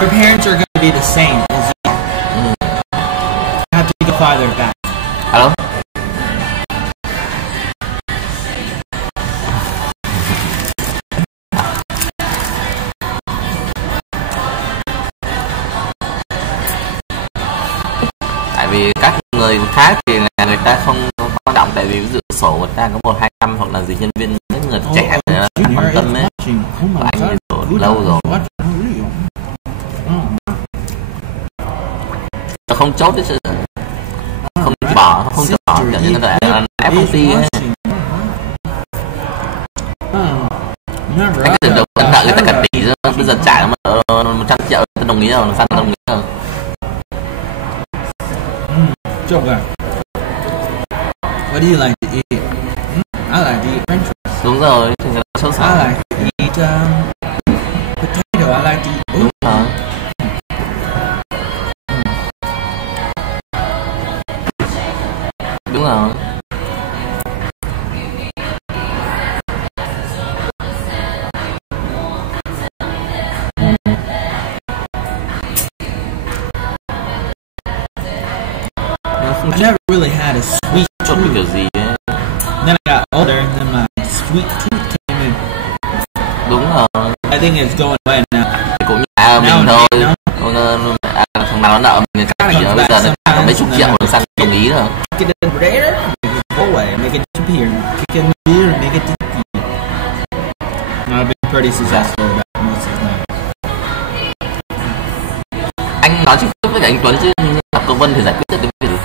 Your parents are going to be the same as you. You have to take the father back. Hello? Tại vì các người khác thì là người ta không quan trọng, tại vì ví dụ sổ người ta có 1-2 năm hoặc là gì nhân viên những người trẻ người ta quan tâm ấy. Và anh ấy rồi lâu rồi. Nó không chốt đấy chứ, không bỏ kiểu như là ép công ty ấy. Anh cái tiền đầu cẩn thận người ta cả tỷ rồi, bây giờ trả 100 triệu, tôi đồng ý rồi, sao đồng ý rồi. What do you like to eat? I like to eat French fries. Đúng rồi, thì người ta sâu sắc. I like to eat potato. I like to eat. Đúng rồi. Đúng rồi. I never really had a sweet tooth. Kiểu gì ấy. Then I got older, and then my sweet tooth came in. Đúng rồi. I think it's going away now. Thì cũng như mình thôi. Thằng nào nó nợ mình chắc là bây giờ nó trả mấy chục triệu rồi sang đồng ý rồi. Get it there, go away, make it disappear. Kick it in the beer, make it disappear. I've been pretty successful about most of the time. Anh nói trực tiếp với anh Tuấn chứ gặp cô Vân thì giải quyết được cái việc gì?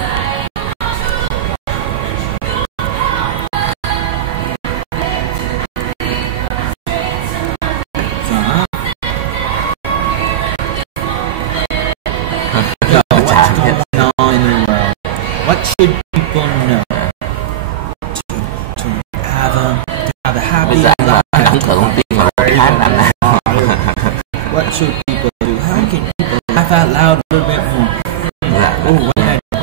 What should people know to have a happy life? What should people do? How can people laugh out loud a little bit more? Oh, what did I do?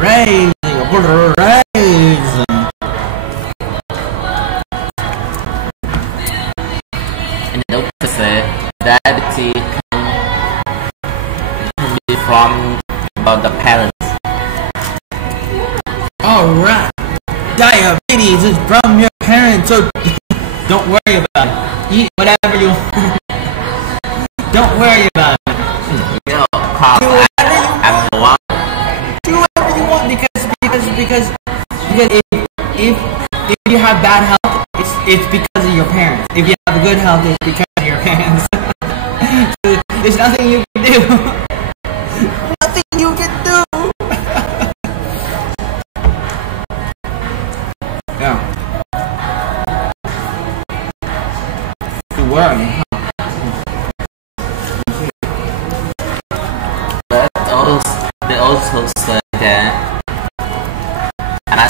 Raise. And the opposite, diabetes can be from the parents. Alright. Diabetes is from your parents, so don't worry about it. Eat whatever you want. Don't worry about it. Do whatever you want because if you have bad health, it's because of your parents. If you have good health, it's because of your parents. There's nothing you can do. Nothing you can do. Yeah. To worry, huh? But they also say that I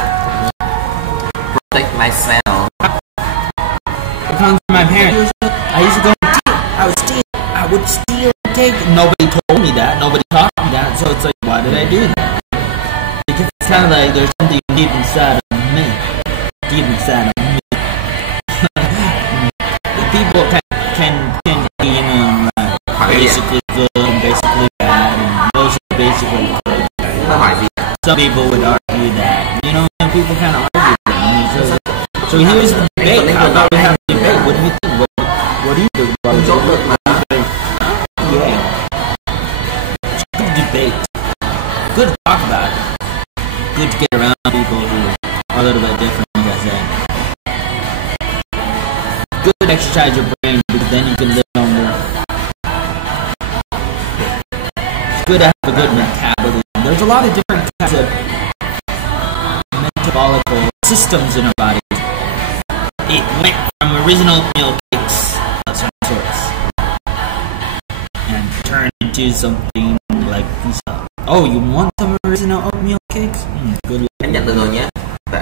protect myself. It comes from my parents. I used to go and steal. I would steal and take. Nobody told me that. Nobody taught me that. So it's like, why did I do that? Because it's kind of like there's something deep inside of me. Deep inside of me. People can be, basically good, basically bad, and those are basically good. Some people would argue that, and people kind of argue that. So here's the debate. How about we have a debate? What do you think? What do you think about it? Yeah. Good debate. Good to talk about it. Good to get around people who are a little bit different, like I said. Good to exercise your brain because then you can live longer. It's good to have a good metabolism. There's a lot of different kinds of metabolical systems in our body. It went from original meal cakes of some sorts and turned into something like pizza. Oh, you want some original oatmeal cakes? Good luck.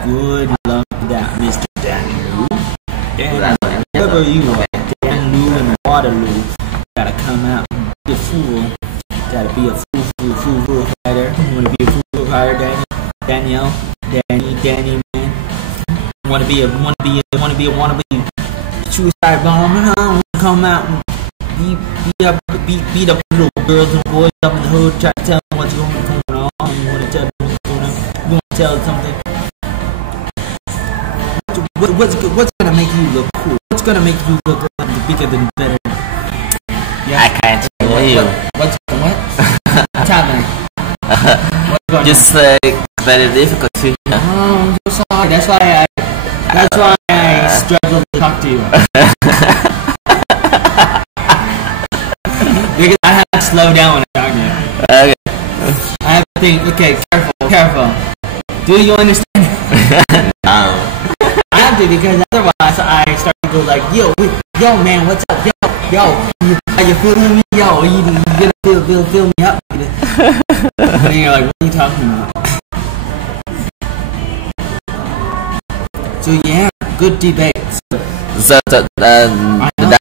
Good luck with that, Mr. Daniel. Whoever you are, Daniel and Waterloo, gotta come out and be a fool. Gotta be a fool fighter. You wanna be a fool fighter, Daniel, Danny, man. Wanna be a suicide bomber? Huh? Come out and beat up little girls and boys up in the hood, try to tell them what's going on. You wanna tell them what's going on? You wanna tell them something? What's gonna make you look cool? What's gonna make you look bigger than better? Yeah. I can't tell you. What? What's happening? Just very difficult to hear. Oh, I'm so sorry. That's why I struggle to talk to you. Because I have to slow down when I talk to you. Okay. I have to think. Okay, careful. Do you understand? No. I have to because otherwise I start to go like, yo man, what's up? Yo, are you feeling me? Yo, you gonna fill me up? And then you're like, what are you talking about? So yeah, good debate. So the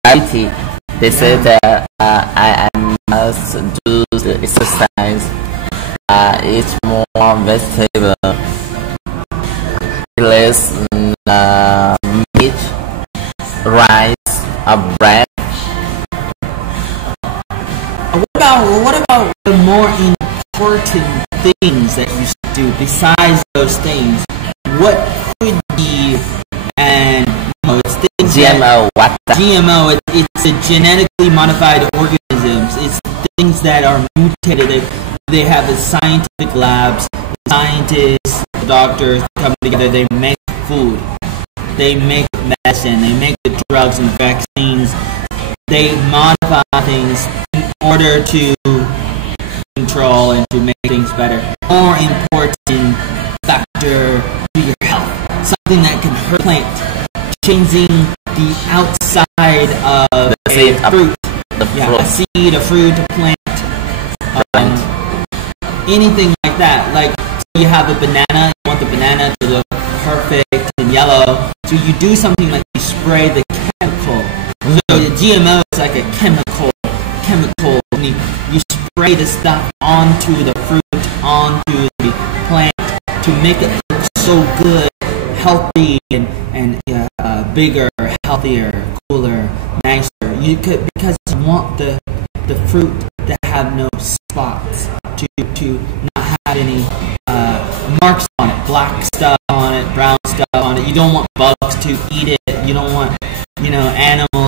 diabetes, they say that I must do the exercise, eat more vegetable, less meat, rice, bread. What about the more important things that you should do besides those things? What could be, and it's things GMO, GMO, it's a genetically modified organisms. It's things that are mutated. They have the scientific labs, scientists, doctors come together, they make food. They make medicine, they make the drugs and vaccines. They modify things in order to control and to make things better. More important factor to your health. Something that can hurt plant. changing the outside of a fruit. A seed, a fruit, a plant. Anything like that. Like, so you have a banana, you want the banana to look perfect and yellow. So you do something like you spray the chemical. So the GMO is like a chemical. And you spray the stuff onto the fruit, onto the plant to make it look so good, healthy, and bigger, healthier, cooler, nicer. Because you want the fruit to have no spots, to not have any marks on it, black stuff on it, brown stuff on it. You don't want bugs to eat it. You don't want, animals to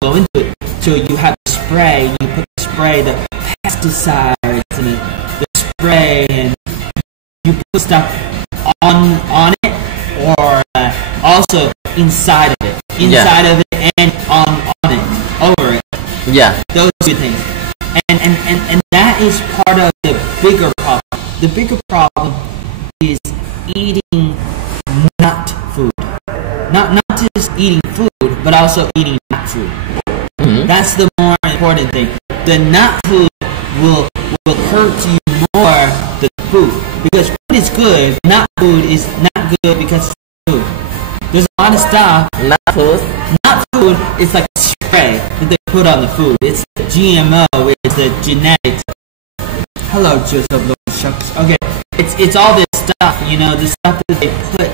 go into it. So you have the spray, you put the spray, the pesticides and the spray, and you put stuff on it, or also inside of it. Inside of it and on it, over it. Yeah. Those two things. And that is part of the bigger problem. The bigger problem is eating nut food. Not just eating food, but also eating nut food. That's the more important thing. The nut food will hurt you more than food. Because food is good, nut food is not good because it's food. There's a lot of stuff. Nut food is like a spray that they put on the food. It's GMO, it's the genetics. Hello, Joseph Shucks. Okay, it's all this stuff, the stuff that they put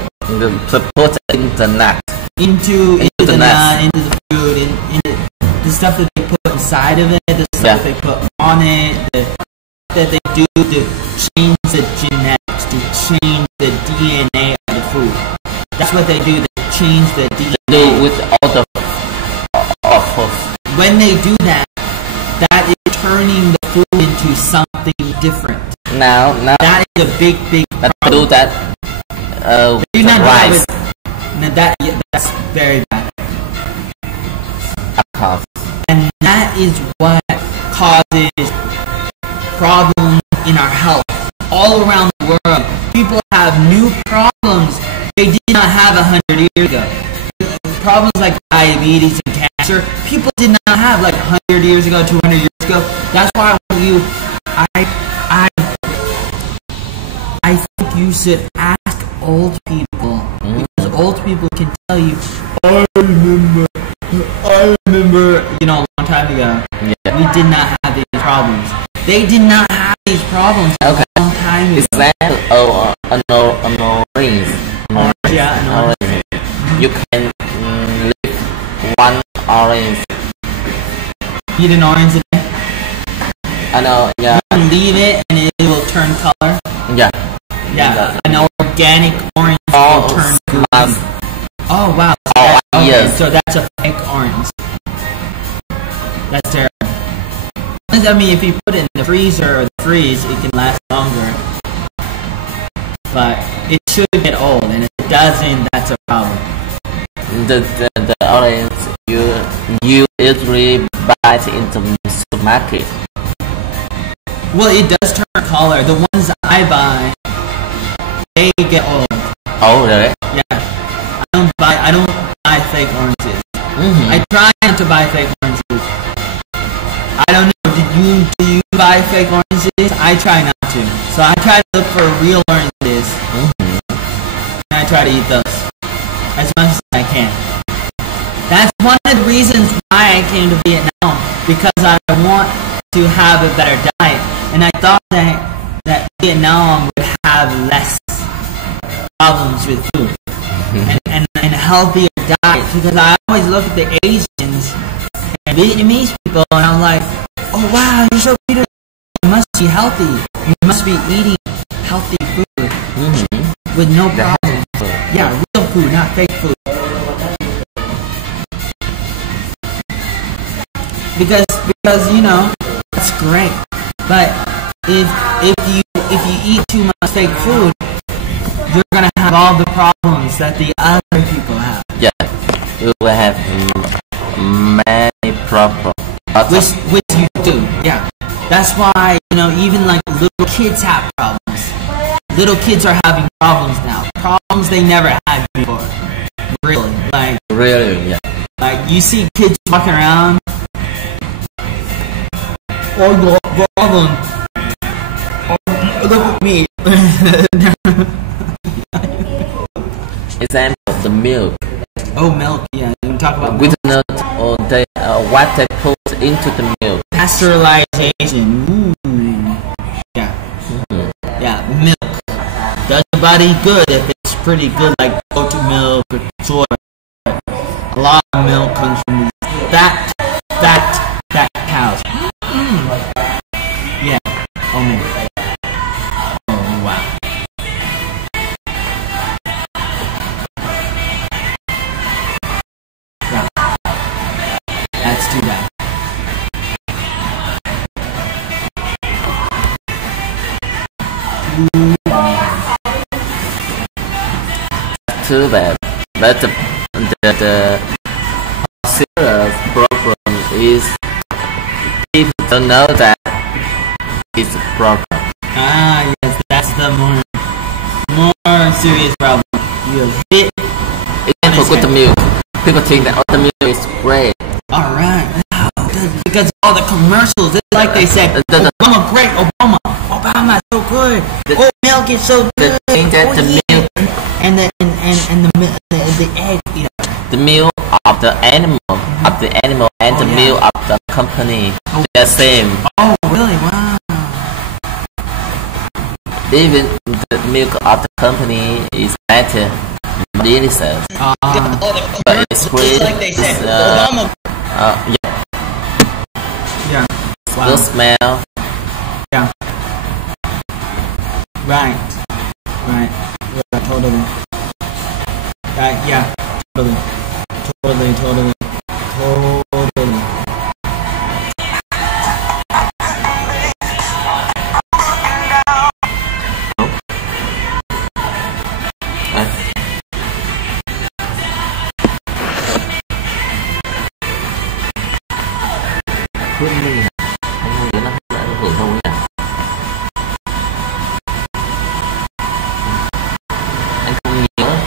in the nut. Into the nut, into the food, into the stuff that they put inside of it, the stuff they put on it, that they do to change the genetics, to change the DNA of the food. That's what they do, they change the DNA. With all the when they do that, that is turning the food into something different. Now that is a big problem. Do that with rice. That's very bad. Of course. And that is what causes problems in our health all around the world. People have new problems they did not have 100 years ago. Problems like diabetes and cancer, people did not have like 100 years ago, 200 years ago. That's why I think you should ask old people, because old people can tell you, I remember, a long time ago, we did not have these problems. They did not have these problems a long time ago. Is that an orange? Yeah, an orange. You can leave one orange. Eat an orange a day? I know, yeah. You can leave it and it will turn color? Yeah. Yeah, an organic orange will turn green. Oh, wow. Yes. So that's a fake orange. That's terrible. I mean, if you put it in the freezer or the freeze, it can last longer. But it should get old, and if it doesn't, that's a problem. The orange you usually buy it in the supermarket. Well, it does turn color. The ones I buy, they get old. Oh, really? Yeah. I don't buy fake oranges. I try not to buy fake oranges. I don't know. Do you buy fake oranges? I try not to. So I try to look for real oranges. And I try to eat those as much as I can. That's one of the reasons why I came to Vietnam, because I want to have a better diet. And I thought that Vietnam would have less problems with food and a healthier diet, because I always look at the Asians and Vietnamese people and I'm like, oh wow, you're so beautiful, you must be healthy, you must be eating healthy food with no problem. Yeah, real food, not fake food. Because that's great, but if you eat too much fake food, you're gonna have all the problems that the other people have. Yeah, you will have many problems. Which you do, yeah. That's why, even like little kids have problems. Little kids are having problems now. Problems they never had before. Really, like Really? Yeah. Like you see kids walking around. Oh, problem. Oh, look at me. Example, the milk. Oh, milk. Yeah, you can talk about with milk or what they put into the milk. Pasteurization. Yeah. Yeah, milk. Does your body good if it's pretty good, like goat milk or soy. A lot of milk comes from fat cows. Yeah. Oh man. Oh wow. Yeah. That's too bad. Too bad. But the serious problem is people don't know that it's a problem. Ah, yes, that's the more serious problem. You hit. Example, with the milk. People think that the milk is great. All right. Because all the commercials, it's like they said, Obama great, Obama so good. Milk is so good. The thing that the milk and the egg, you know. The milk of the animal, and the milk of the company, they're same. Oh, really? Wow. Even the milk of the company is better, delicious. But it's great. Like they said, Obama. Yeah. Wow. Good smell. Yeah. Right. Yeah, totally. Yeah. Totally.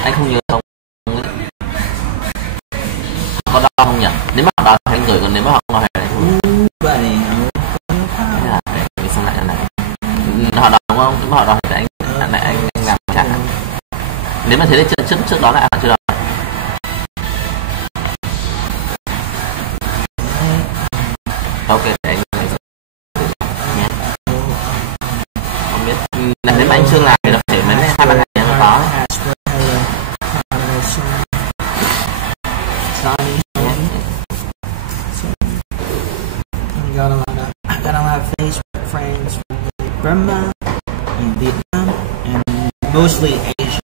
Anh không nhớ không? Có đo không nhỉ? Nếu mà đo hai người, còn nếu mà họ đo hai người không? Vậy để xem lại này. Họ đo đúng không? Nếu mà họ đo thì anh làm trả. Nếu mà thế thì trước đó lại họ chưa đo. Ok, để anh nhé. Không biết. Nếu mà anh chưa làm thì có thể mấy hai ba ngày nó có. I got a lot of Facebook friends from Burma and Vietnam and mostly Asia.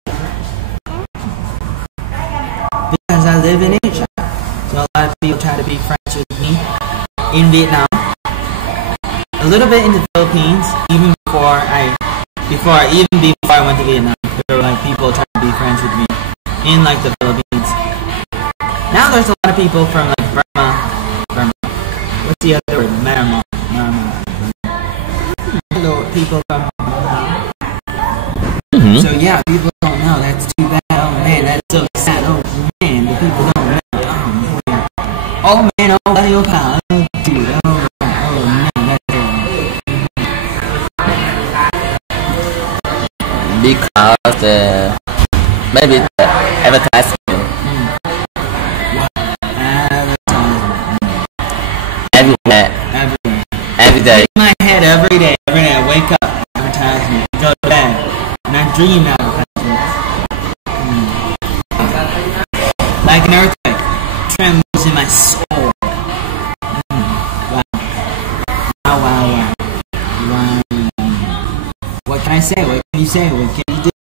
Because I live in Asia. So a lot of people try to be friends with me in Vietnam. A little bit in the Philippines, even before I went to Vietnam. There were like people trying to be friends with me in like the Philippines. Now there's a lot of people from like Burma. What's the other word? Myanmar. Hello, people from So yeah, people don't know. That's too bad. Oh man, that's so sad. Oh man, the people don't know. Oh man, oh buddy, oh pal. Oh dude, oh man, because maybe the advertisement. Every day. In my head every day. I wake up, advertisement, go to bed, and I dream advertisements. Like an earthquake, trembles in my soul. Wow. What can I say? What can you say? What can you do?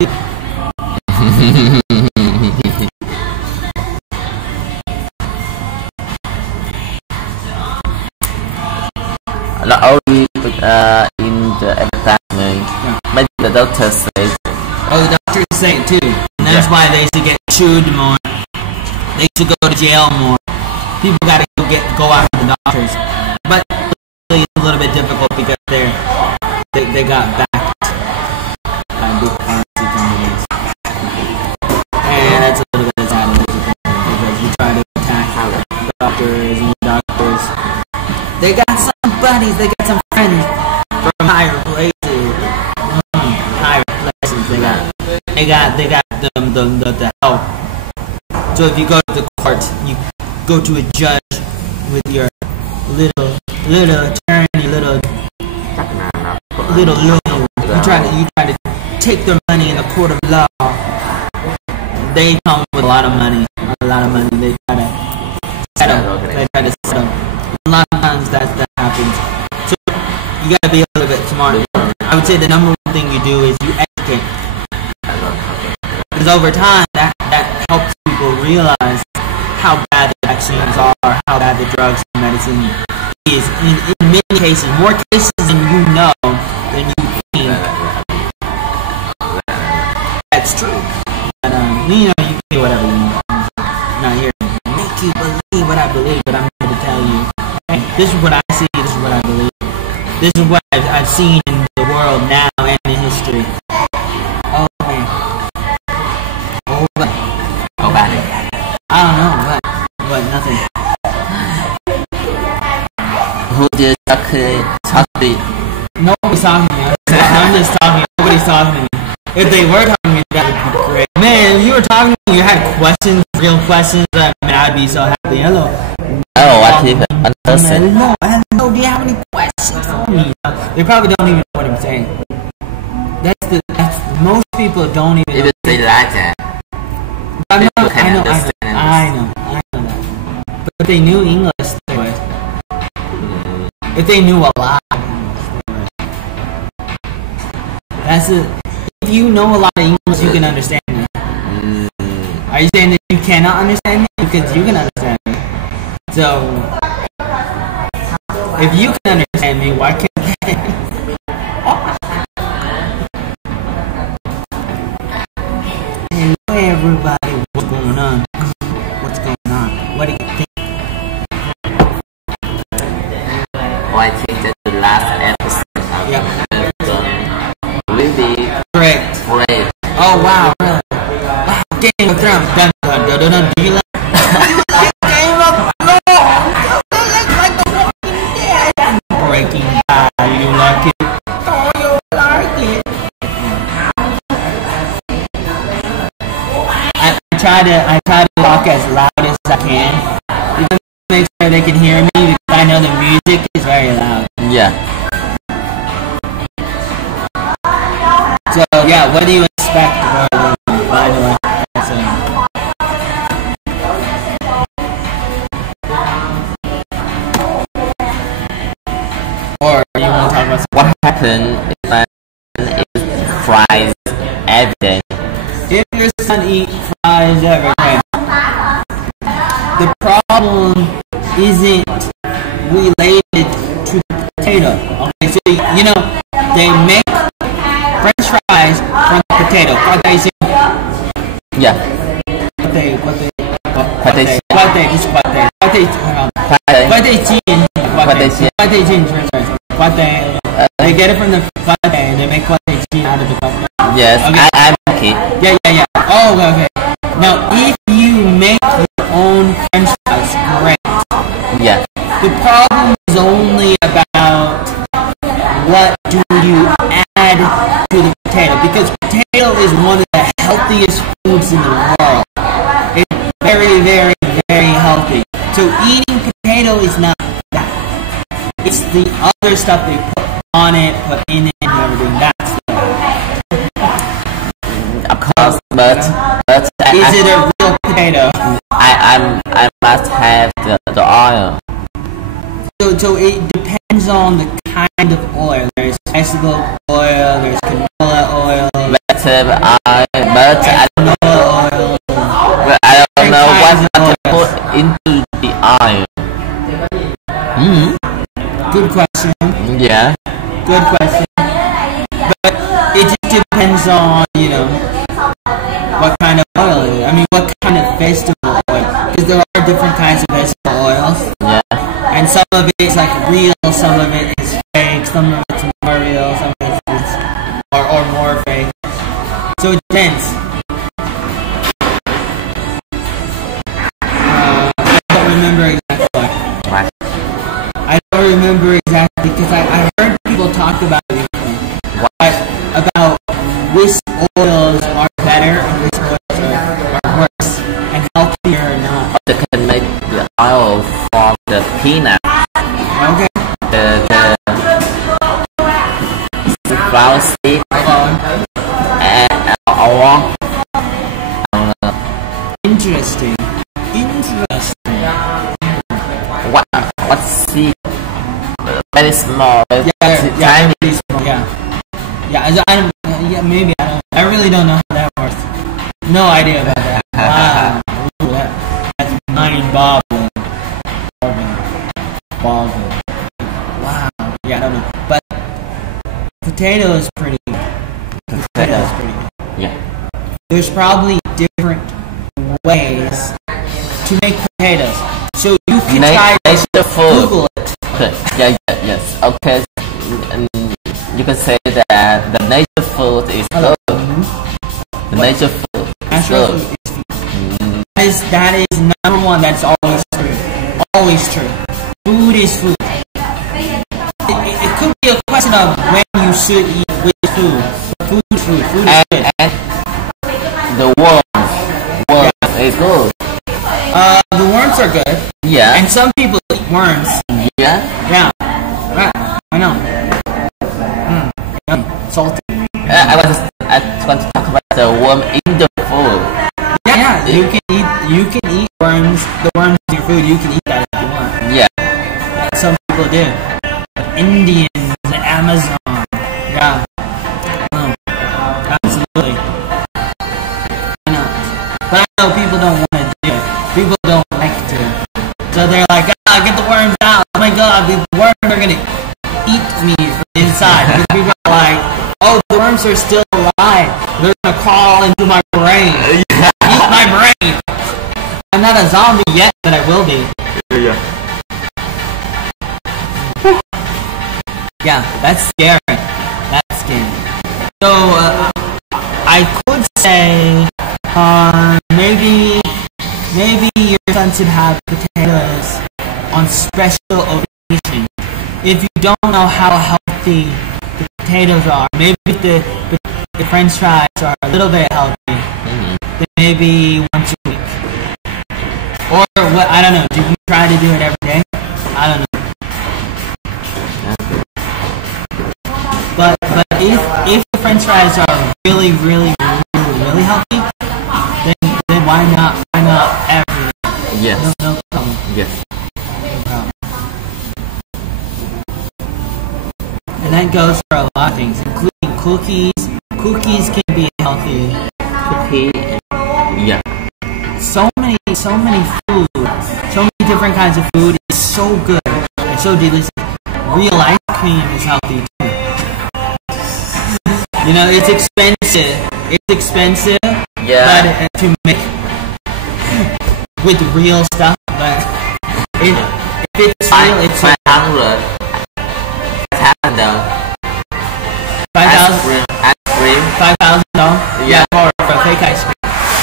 Not only in the advertisement, maybe the doctor says. Oh, the doctors say it too, and that's why they should get chewed more. They should go to jail more. People gotta go after the doctors, but it's a little bit difficult because they got backed by big pharmacy companies, and that's a little bit sad because you try to doctors and doctors. They got some buddies, they got some friends from higher places. Higher places. They got the help. So if you go to the court, you go to a judge with your little attorney, little loan. You try to take their money in the court of law. They come with a lot of money. They try to settle. A lot of times that happens. So you gotta be a little bit smart. I would say the number one thing you do is you educate. Because over time, that helps people realize how bad the vaccines are, how bad the drugs and medicine is. In many cases, more cases than you know, than you think. That's true. But, you know, you can do whatever you want. I'm not here to make you believe what I believe, but I'm here to tell you, hey, this is what I see, this is what I believe. This is what I've seen in the world now and in history. Oh, man. Oh, but. Go back. I don't know, what, nothing. Who did talk to you? Nobody's talking to me. I'm just talking. Nobody's talking to me. If they were talking to me, that would be great. Man, if you were talking to me, you had questions, real questions, I'd be so happy. Hello. Oh, I think Hello, do you have any questions for me? They probably don't even know what I'm saying. Most people don't even know. Say that. I know that. But if they knew English, they would. If they knew a lot of English, they would. That's it. If you know a lot of English, you can understand me. Are you saying that you cannot understand me? Because you can understand me. So, if you can understand me, why can't they? Hello everybody, what's going on? What do you think? Well, I think that the last episode really great. Oh wow, really? Wow, Game of Thrones. Dun, dun, dun, dun, dun. Do you like Game of Thrones? Like The Walking Dead. Breaking Bad. You like it? Oh, you like it? I try to talk as loud as I can. Even make sure they can hear me because I know the music is very loud. Yeah. So yeah, what do you expect? By the way, or you want to talk about what happened if my son eats fries every day? If your son eats fries every day, the problem isn't related to the potato. Okay, so you know they make French fries from the potato. Yeah. They get it from the pate and they make potato out of the pate. Yes, okay. I'm okay. Yeah. Oh, okay. Now, if you make your own French fries, great. Yeah. The problem is only about what do you add to the potato, because potato is one of the healthiest foods in the world. It's very, very, very healthy. So eating potato is not that. It's the other stuff they put on it, put in it, and everything. That's of course, but is it a real potato? I must have the oil. So it depends on the kind of oil. There's vegetable oil, there's canola oil, vegetable oil, but I don't know what to put into the oil. Good question. Yeah. Good question. But it just depends on, what kind of oil it is. I mean, what kind of vegetable oil. Because there are different kinds of vegetable oils. Yeah. And some of it is like real, some of it is fake, some of it's more real, some of it is or more fake. So it depends. I don't remember exactly higher and which oils are worse and healthier or not? They can make the oil from the peanut. Okay. The flower seed and or Interesting. What seed? Very small. Tiny. Maybe I really don't know how that works. No idea about that. Wow. Ooh, that's mind-boggling. Wow. Yeah, I don't know. But potato is pretty. Yeah. There's probably different ways to make potatoes. So you can try to Google it. Yes. Okay. You can say that the nature food is good. The nature food is good. That is number one. That's always true. Always true. Food is food. It could be a question of when you should eat which food. Food is food. Food is good. And the worms is good. The worms are good. Yeah. And some people eat worms. Yeah. Yeah. Right. I know. Salty. I want to talk about the worm in the food. Yeah. You can eat worms. The worms in your food. You can eat that if you want. Yeah. Some people do. Indians, the Amazon. Yeah. Absolutely. I know. But I know people don't want to do it. People don't like to. So they're like, get the worms out. Oh my god, the worms are going to eat me from the inside. Because people are like, oh, the worms are still alive. They're going to crawl into my brain. Eat my brain. I'm not a zombie yet, but I will be. Yeah. Yeah, that's scary. That's scary. So, I could say, maybe your son should have potatoes on special occasions. If you don't know how healthy the potatoes are, maybe the French fries are a little bit healthy, then maybe once a week. Or what? I don't know. Do you try to do it every day? I don't know. But if the French fries are really healthy, then why not every day? Yes. No problem. Yes. No problem. And that goes for a lot of things, including cookies. Cookies can be healthy. Yeah. So many food, so many different kinds of food is so good and so delicious. Real ice cream is healthy too. You know, it's expensive. Yeah. But to make with real stuff. But if it's real, it's 500. 5,000. Ice cream. $5,000. Yeah, for fake ice cream.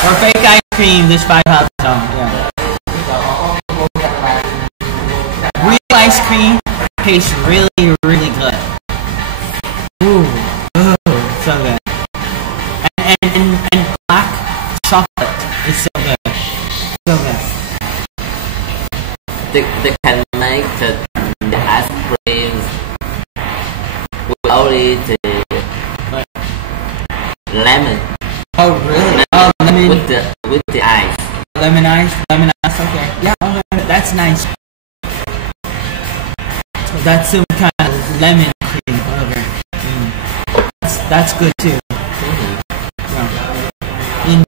For fake ice cream, there's $5,000. Yeah. Real ice cream tastes really good. Ooh, so good. And black chocolate is so good. So good. They can make the ice cream with only the lemon. Oh really? Oh, lemon with the ice. Lemon ice. Okay. Yeah. Okay. That's nice. So that's some kind of lemon cream. Okay. That's good too. Yeah.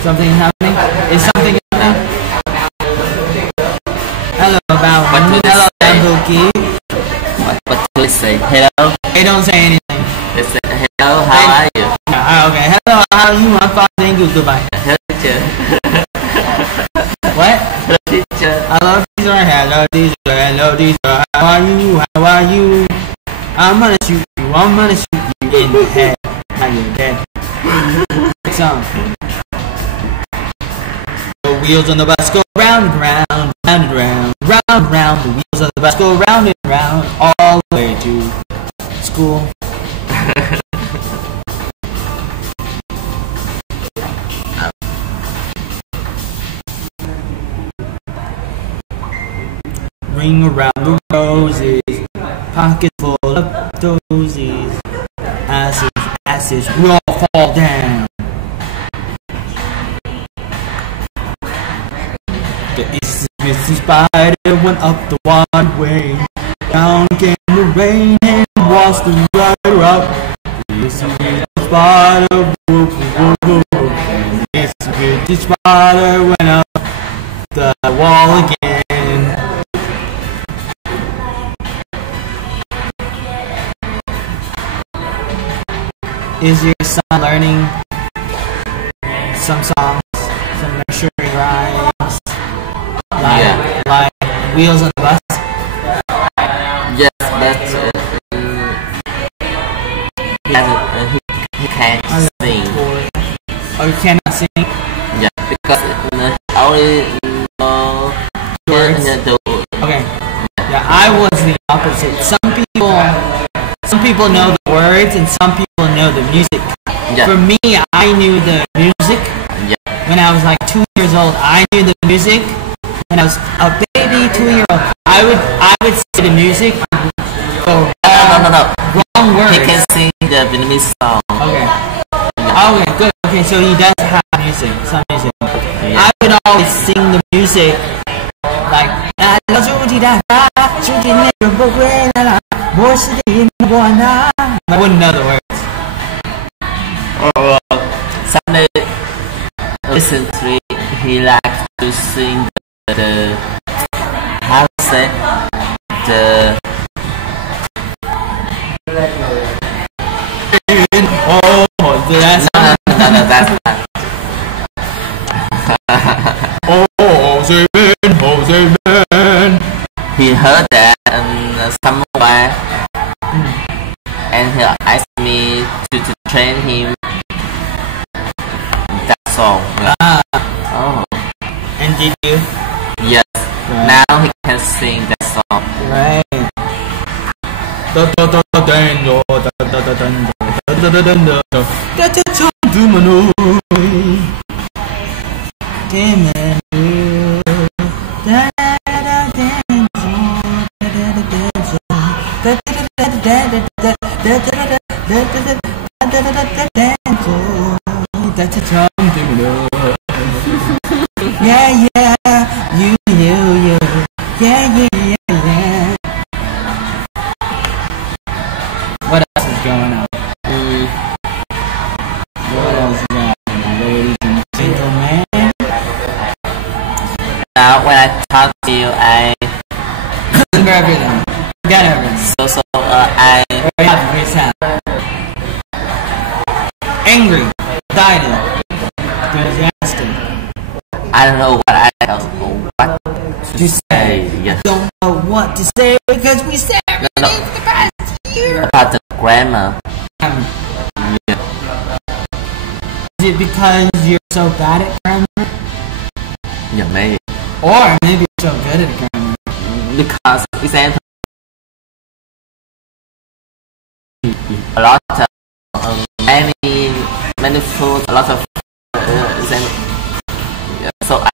Something happening? Is something happening? Hello, Bambuki. What do they say? Hello? They don't say anything. They say, hello, how are you? Okay, hello, how are you? I'm fine, goodbye. Hello, teacher. What? Hello, teacher. Hello, teacher. Hello, teacher. How are you? I'm gonna shoot you in the head. Now you're dead. song. The wheels on the bus go round and round, round and round, round and round. The wheels on the bus go round and round, all the way to school. Ring around the roses, pocket full of dosies. Asses, asses, we all fall down. The itsy spider went up the wide way. Down came the rain and washed the rider out. The itsy spider, whoop, whoop, whoop. And the itsy spider went up the wall again. Is your son learning some songs, some nursery rhymes, like Wheels on the Bus? Yes, but he can't sing. Oh, you cannot sing? Yeah, because only words. Okay. Yeah, I was the opposite. Some people know the words and some people know the music. Yeah. For me, I knew the music. Yeah. When I was like 2 years old, I knew the music. When I was a baby, 2-year-old, I would say the music. No. Wrong words. He can sing the Vietnamese song. Okay. Yeah. Okay, good. Okay, so he does have music, some music. Yeah. I would always sing the music like I wouldn't know the words. Or Sunday recently he likes to sing the how to say the That's no, that's not. He heard that somewhere, and he asked me to train him that song. Oh. And did you? Yes. Right. Now he can sing that song. Right. Yeah, you, yeah. What else is going on? What else is happening, ladies and gentlemen? Now, when I talk to you, I remember everything. Forget everything. So I very happy, very sad, angry, excited, enthusiastic. I don't know what to say. Yes. Don't know what to say because we said everything for the past year. About the grammar. Yeah. Is it because you're so bad at grammar? Yeah, maybe. Or maybe you're so good at grammar. Because example, a lot of many foods, a lot of example. So